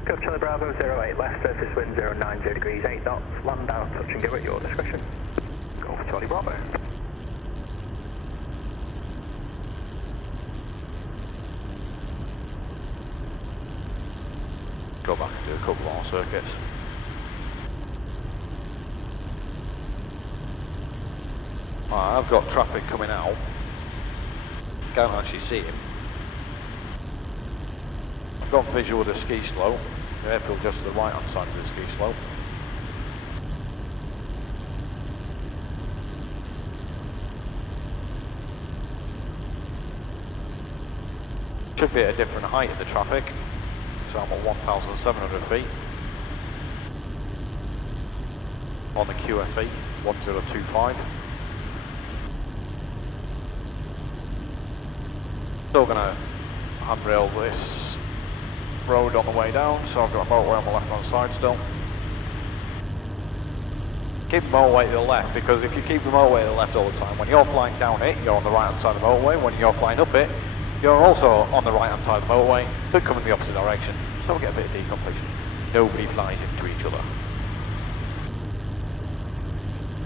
Go Charlie Bravo 08, left surface wind 090 degrees, 8 knots, land down, touch and go at your discretion. Golf Charlie Bravo. Go back and do a couple more circuits. Right, I've got traffic coming out. Can't actually see him. I've got visual of the ski slope. The airfield just to the right hand side of the ski slope. Should be at a different height in the traffic. So I'm at 1,700 feet on the QFE 1025. Still going to handrail this road on the way down, so I've got a motorway on the left hand side still. Keep the motorway to the left, because if you keep the motorway to the left all the time, when you're flying down it, you're on the right hand side of the motorway. When you're flying up it, you're also on the right hand side of the motorway, but come in the opposite direction, so we get a bit of decompletion. Nobody flies into each other.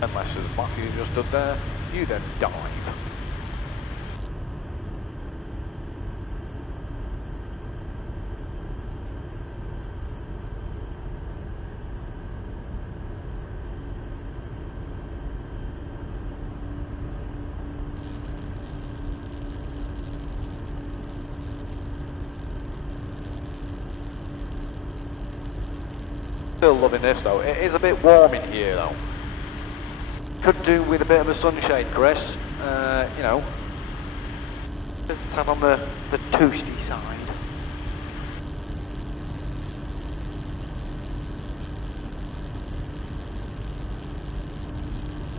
Unless as Matthew just stood there, you then dive. Still loving this though. It is a bit warm in here though. Could do with a bit of a sunshade, Chris. You know, just a tad on the toasty side.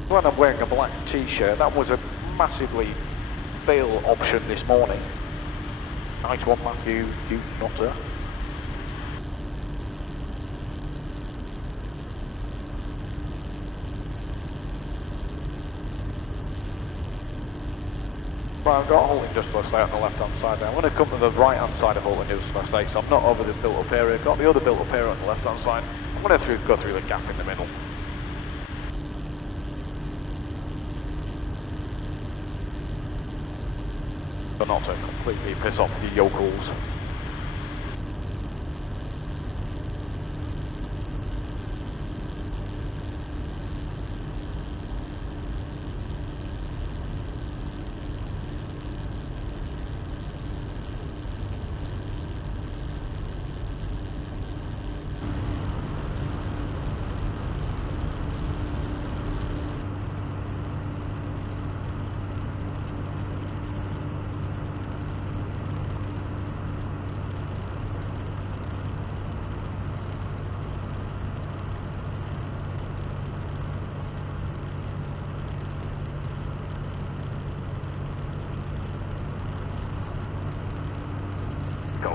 When I'm wearing a black t-shirt, that was a massively fail option this morning. Nice one, Matthew, you nutter. Well, I've got Hull Industrial Estate on the left hand side now. I'm going to come to the right hand side of Hull Industrial Estate, so I'm not over the built up area. I've got the other built up area on the left hand side. I'm going to go through the gap in the middle. But not to completely piss off the yokels.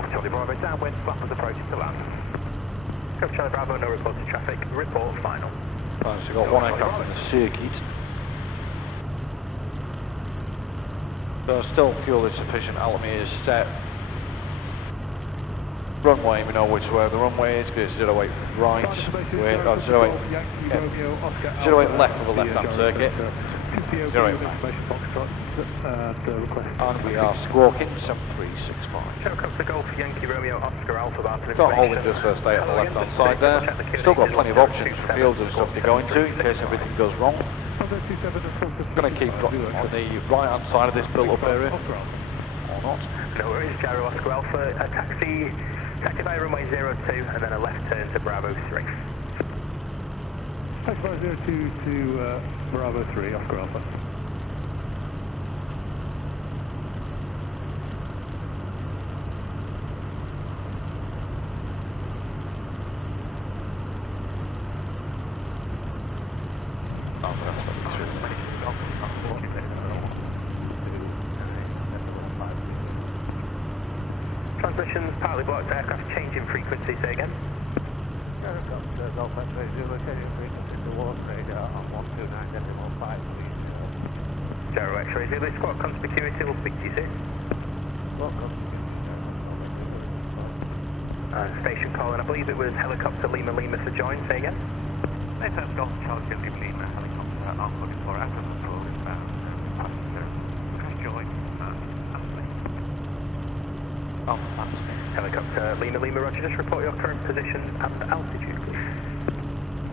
Charlie Bravo, downwind, flappers approaching to land. Go Charlie Bravo, no reported traffic, report final. Right, so we've got one aircraft in the circuit. So still fuel is sufficient, altimeter is set. Runway, we know which way the runway is, because it's 08 right, we're 08 left of the left hand circuit, 08 left. And we are squawking 7365. Show comes to Golf Yankee Romeo Oscar Alpha Barton. Got Hull Industrial Estate on the left hand side there. Still got plenty of options for fields and stuff to go into in case everything goes wrong. Going to keep on the right hand side of this built up area. Or not. No worries, Gyro Oscar Alpha, a taxi by runway 02 and then a left turn to Bravo 3. Taxi by 02 to Bravo 3, Oscar Alpha. Transmissions partly blocked, aircraft changing frequency, say again. Golf X-ray, changing frequency towards radar on 129.5, please. Gyro X-ray, Zulu Squawk conspicuity, we'll speak to you soon. Squawk conspicuity, Station call, and I believe it was helicopter Lima Lima to join. Say again. AFM Golf Charlie Lima Lima helicopter Alpha for Alpha control inbound. Passenger. Can join Anthony. Oh, Anthony. Helicopter Lima Lima, roger. Just report your current position and altitude, please.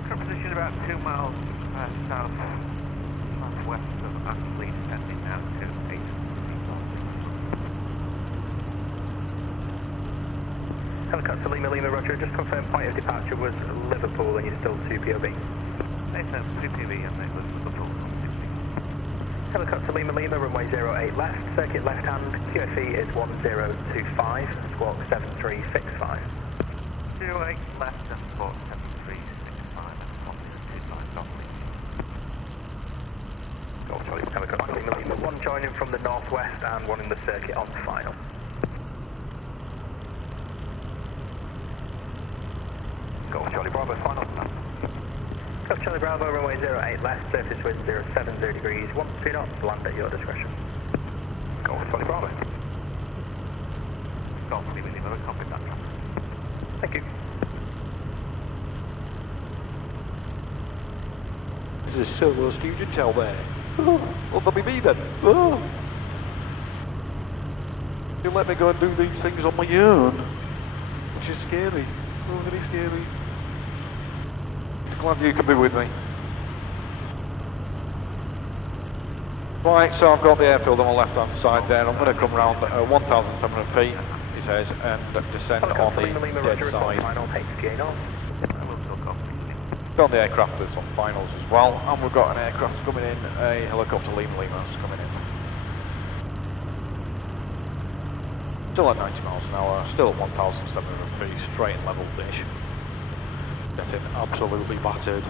Current position about 2 miles southwest of Ashley, descending now to 8 feet. Helicopter Lima Lima, roger. Just confirm point of departure was Liverpool and you're still 2 POV. AFM 2 PV and they was Liverpool. Helicopter Lima Lima, runway 08 left, circuit left hand, QFE is 1025, squawk 7365. 08 left and squawk 7365 and 1025 Golf. Golf Charlie, helicopter Lima Lima, one joining from the northwest and one in the circuit on final. Golf Charlie Bravo, final. Golf Charlie Bravo, runway 08 left, surface wind 070 degrees, 12 knots, land at your discretion. Golf Charlie Bravo. Golf Lima Lima, copy that. Thank you. There's a solo student out there. Oh, well, that'll be me then. Oh. You let me go and do these things on my own, which is scary. Oh, very scary. Glad you can be with me. Right, so I've got the airfield on the left hand side there. I'm going to come round 1,700 feet, he says, and descend on the dead side. On the aircraft that's on finals as well, and we've got an aircraft coming in, a helicopter Lima Lima's coming in. Still at 90 miles an hour, still at 1,700 feet, straight and level dish. Getting absolutely battered.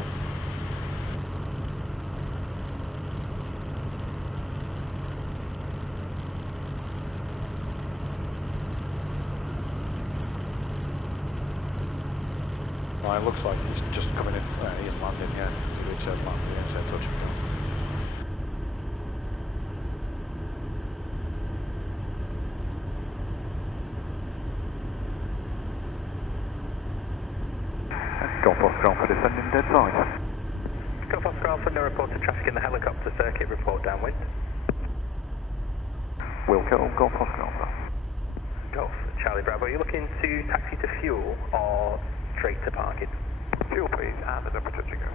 It looks like he's just coming in. He is landing, yeah. It says landing, yeah, it says touch and go. Golf Oscar Alpha descending dead side. Golf Oscar Alpha, no reported traffic in the helicopter circuit, report downwind. Wilco, Golf Oscar Alpha. Golf Charlie Bravo, are you looking to taxi to fuel or straight to parking? Fuel please, and the number touch and go.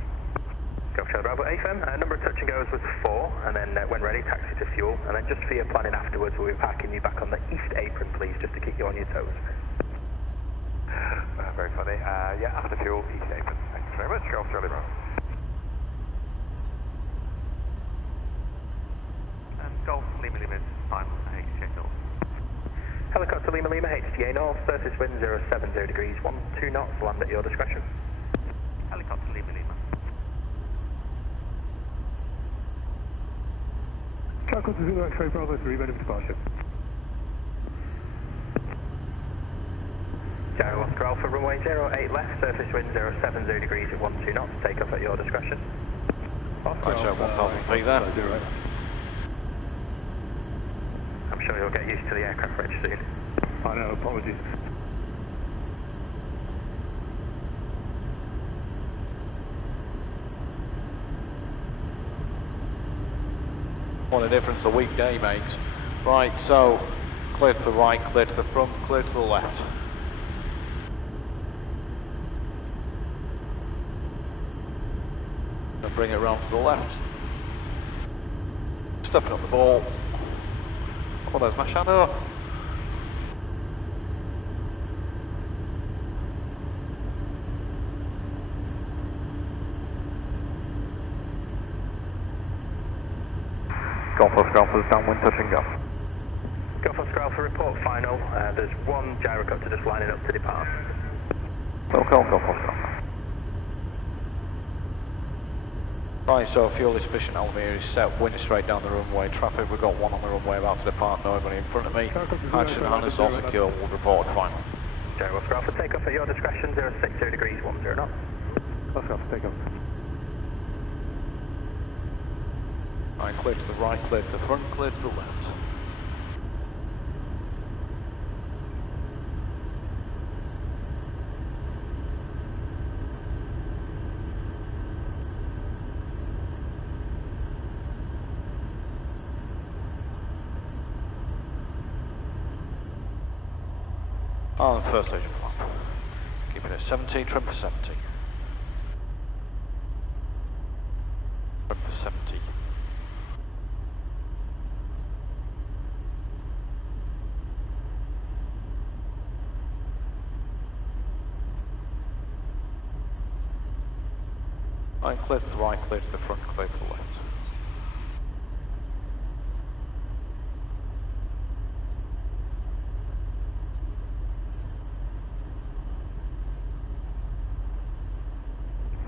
Golf Charlie Bravo, AFM, number of touch and goes was 4, and then when ready, taxi to fuel, and then just for your planning afterwards, we'll be parking you back on the east apron, please, just to keep you on your toes. Very funny. Yeah, after fuel, east apron. Thanks very much. Golf Charlie Bravo. And Golf Lima Lima, final HTA North. Helicopter Lima Lima, HTA North, surface wind 070 degrees, 12 knots, land at your discretion. Helicopter Lima Lima. Helicopter Zulu X-ray Bravo 3, ready for departure. Gyro Oscar Alpha, runway 08 left, surface wind 070 degrees at 12 knots, take off at your discretion. Right, so 1,000 feet there. I'm sure you'll get used to the aircraft reg soon. I know, apologies. What a difference a weekday makes. Right, so clear to the right, clear to the front, clear to the left. Then bring it round to the left. Stepping up the ball. Oh, there's my shadow. Golf Oscar Alpha's downwind touch and go. Golf Oscar Alpha, report final. There's one gyrocopter just lining up to depart. Wilco, Golf Oscar Alpha. Right, so fuel is sufficient. Almere is set, wind is straight down the runway. Traffic, we've got one on the runway about to depart, nobody in front of me. Action harness all secure, we'll report final. Gyro Oscar Alpha, take off at your discretion, 060 degrees, 10 knots. Oscar Alpha, take off. Right, clear to the right, clear to the front, clear to the left. On the first stage of flap. Keep it at 70, trim for 70. Trim for 70. Right, clear to the right, clear to the front, clear to the left.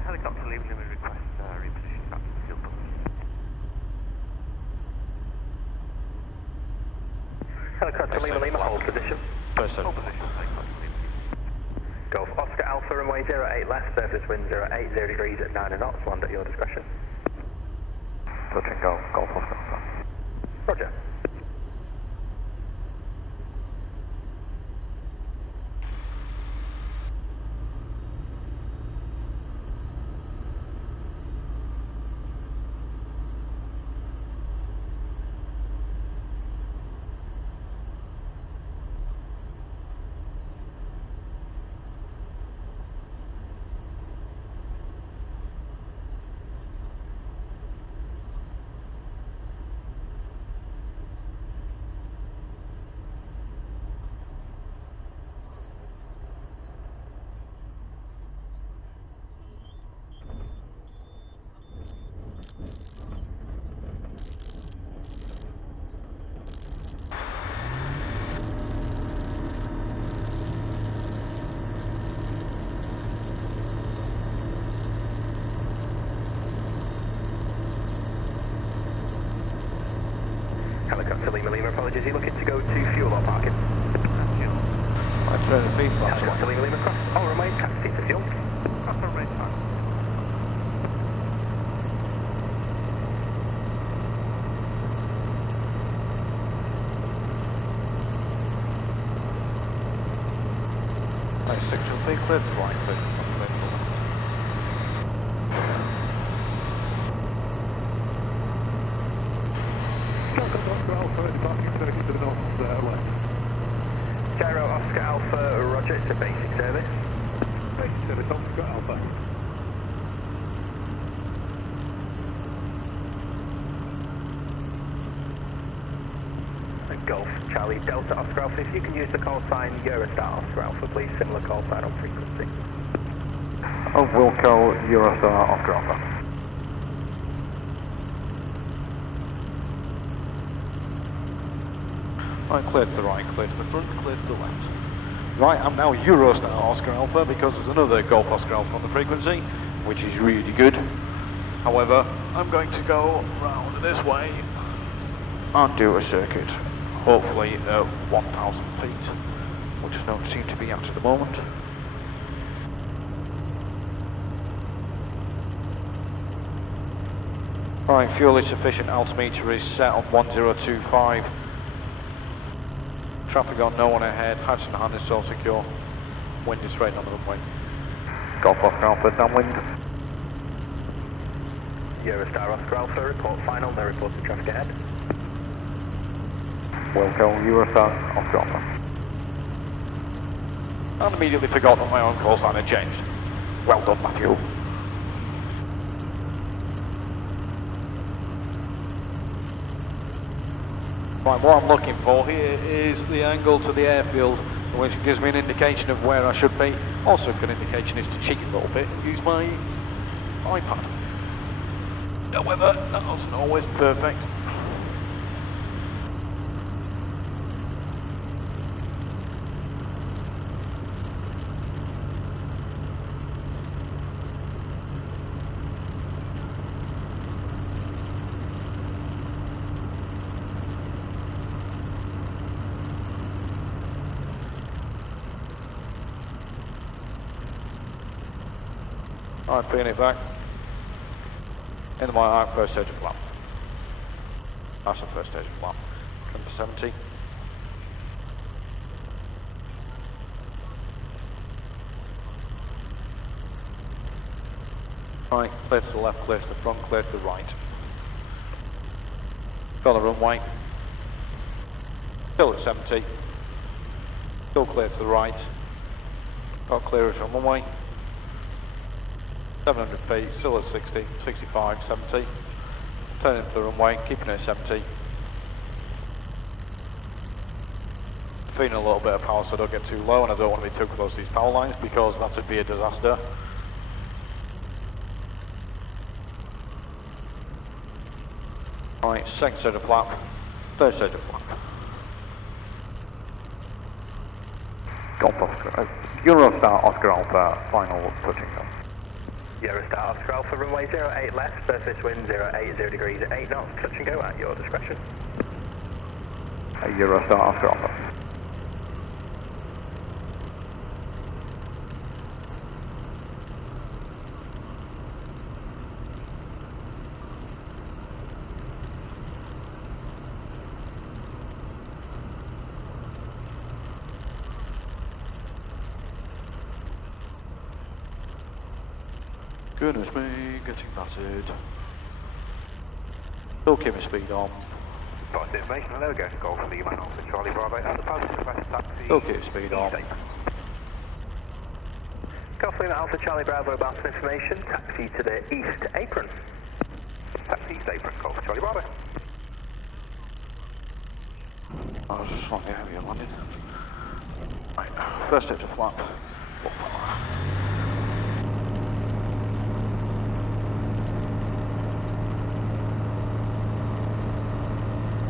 Helicopter leaving limit request reposition back to the field bus. Helicopter Lima, hold position. First stage Hold of position, flap. helicopter Lima. Golf Oscar Alpha runway 08 left, surface wind 080 degrees at 9 knots, land at your discretion. Touch and go, Golf Oscar. Roger. Helicopter Lima, apologies, are you looking to go to fuel or parking? Right, turn the feet flaps away. Helicopter Lima, cross all runway, taxi to fuel. Cross runway time. Right, 6 will be clear to the right, clear to the front, clear to the left. Oscar Alpha, departing circuit to the north left. Gyro Oscar Alpha, roger, it's a basic service. Basic service, Oscar Alpha. Golf Charlie Delta Oscar Alpha, if you can use the call sign Eurostar Oscar Alpha, please, similar call sign on frequency. Of Wilco, Eurostar Oscar Alpha. Right, clear to the right, clear to the front, clear to the left. Right, I'm now Eurostar Oscar Alpha because there's another Golf Oscar Alpha on the frequency, which is really good. However, I'm going to go round this way and do a circuit, hopefully at 1,000 feet, which I don't seem to be at the moment. Right, fuel is sufficient, altimeter is set on 1025. Traffic on, no one ahead, hatch and hand is so secure. Wind is straight on the runway. Golf Oscar Alpha, downwind. Eurostar Oscar Alpha, report final, no reported traffic ahead. Wilco, Eurostar Oscar Alpha. And immediately forgot that my own call sign had changed. Well done, Matthew. Right, what I'm looking for here is the angle to the airfield, which gives me an indication of where I should be. Also, a good indication is to cheat a little bit and use my iPad. However, that wasn't always perfect. Alright, bringing it back. Into my arc, first stage of flap. That's the first stage of flap. Trim for 70. Right, clear to the left, clear to the front, clear to the right. Fill the runway. Still at 70. Still clear to the right. Got clearance on runway. 700 feet, still at 60, 65, 70. Turning for the runway, keeping it at 70. Feeling a little bit of power so I don't get too low, and I don't want to be too close to these power lines because that would be a disaster. Right, second stage of flap, third stage of flap. Golf Oscar, Eurostar Oscar Alpha, final touching down. Eurostar Oscar Alpha, runway 08 left, surface wind 080 degrees at 8 knots, touch and go at your discretion. Eurostar Oscar Alpha. Goodness me, getting battered. Still keeping speed on. Positive information, hello, go to Golf Lima Alpha Charlie Bravo, and the positive request taxi. Still keeping speed on. Golf Lima Alpha Charlie Bravo, Barton information, taxi to the east apron. Taxi east apron, Golf Charlie Bravo. I was just slightly heavier landing. Right, first stage of flap.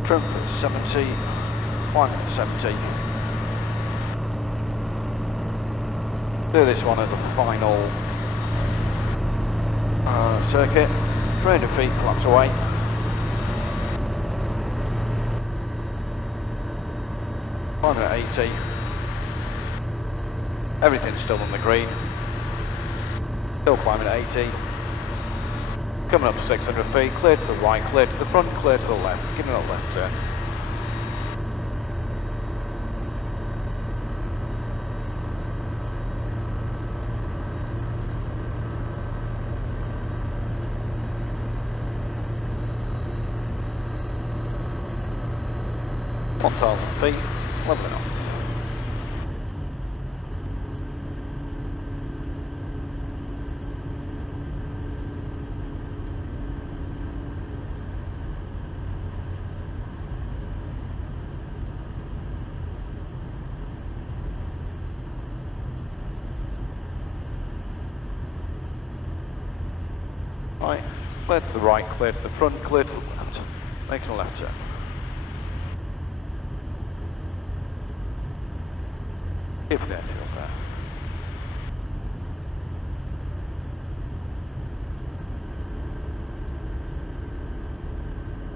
Trim at 70, climb at 70. Do this one at the final circuit. 300 feet flaps away. Climbing at 80. Everything's still on the green. Still climbing at 80. Coming up to 600 feet, clear to the right, clear to the front, clear to the left, giving it a left turn. feet, leveling off. Right, clear to the right, clear to the front, clear to the left. Making a left turn. Keep the airfield there.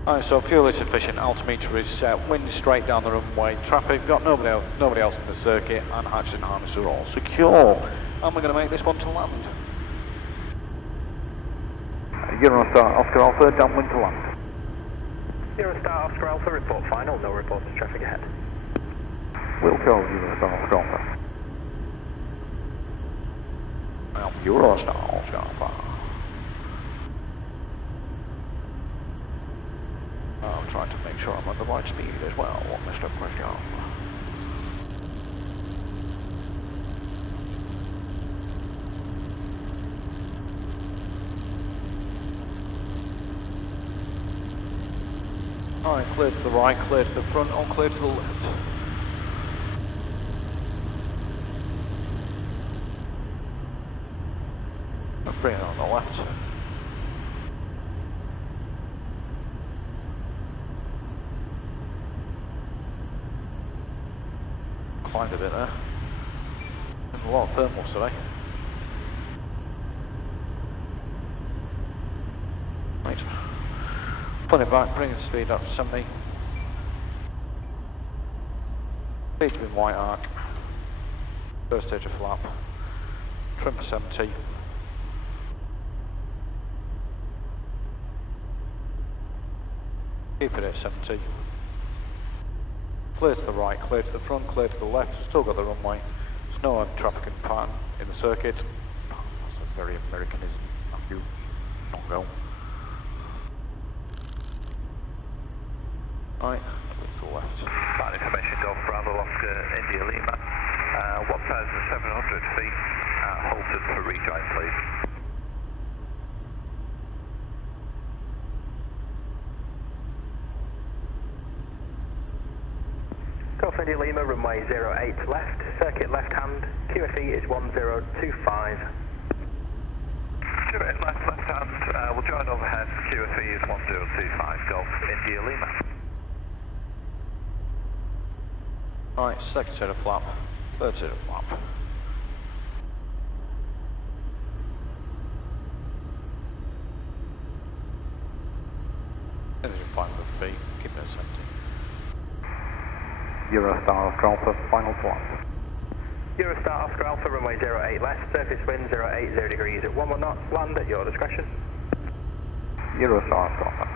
Alright, so fuel is sufficient, altimeter is set, wind straight down the runway, traffic, got nobody else in the circuit, and hatch and harness are all secure. And we're going to make this one to land. Eurostar Oscar Alpha, downwind to land. Eurostar Oscar Alpha, report final, no reports of traffic ahead. Wilco, Eurostar Oscar Alpha. Eurostar Oscar Alpha. I'm trying to make sure I'm at the right speed as well, Mr. Christian. Alright, clear to the right, clear to the front, or clear to the left. Bring it on the left. Climbed a bit there. There's a lot of thermals today. Right. Put it back, bring the speed up to 70. Speed to be white arc. First stage of flap. Trim to 70. Keep it at 70. Clear to the right, clear to the front, clear to the left. Still got the runway. There's no traffic pattern in the circuit. That's a very Americanism. Matthew, not go. Right, clear to the left. Fine information, Golf Bravo, Oscar, India Lima. 1,700 feet, halted for rejoin, please. Golf India Lima, runway 08 left, circuit left hand, QFE is 1025. 08 left hand, we'll join overhead, QFE is 1025, Golf India Lima. Right, second set of flap, third set of flap. Engine 500 feet, keep it at 70. Eurostar Oscar Alpha, final flap. Eurostar Oscar Alpha, runway 08 left, surface wind 080 degrees at 11 knots, land at your discretion. Eurostar Oscar Alpha.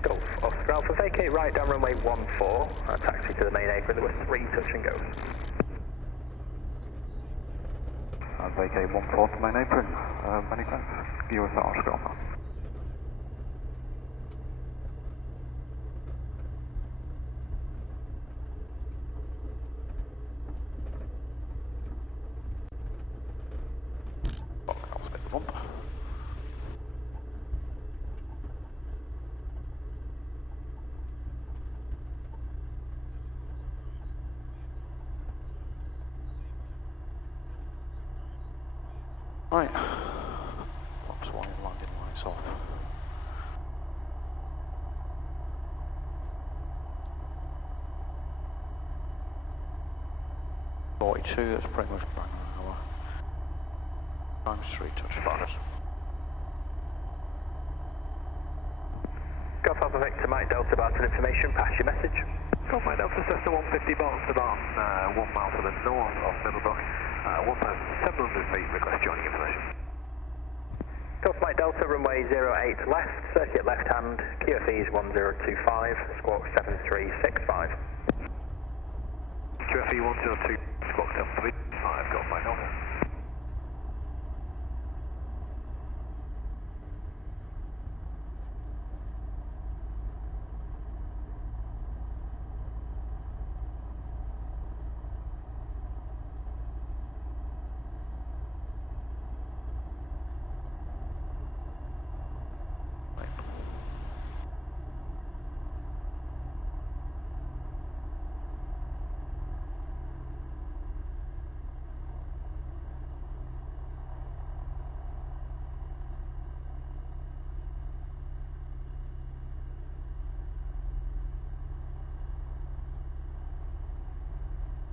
Golf Oscar Alpha, vacate right down runway 14, taxi to the main apron, there were 3 touch and goes. Vacate 14 to main apron, many thanks. Eurostar Oscar Alpha. I'll split the bump. Right, that's why I'm landing lights off. .42, that's pretty much bang on an hour. Times 3 touch bars. Golf Alpha Victor, Mike Delta Barton information, pass your message. Golf Mike Delta, Cessna 150 Barton to Barton, 1 mile to the north of Middlebrook, 1,700 feet, request joining information. Golf Mike Delta, runway 08 left, circuit left hand, QFE is 1025, squawk 7365. QFE 102, squawk 735, Golf Mike Delta.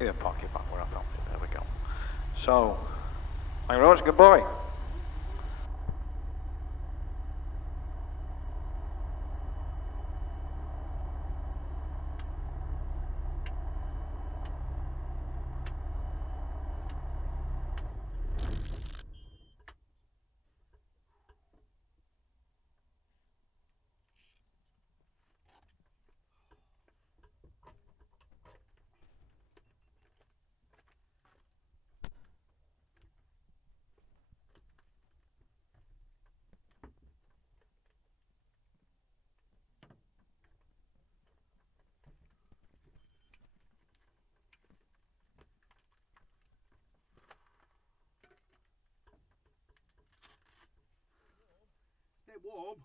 Yeah, park it back where I found it. There we go. So, thank you very much. Goodbye. Stay warm.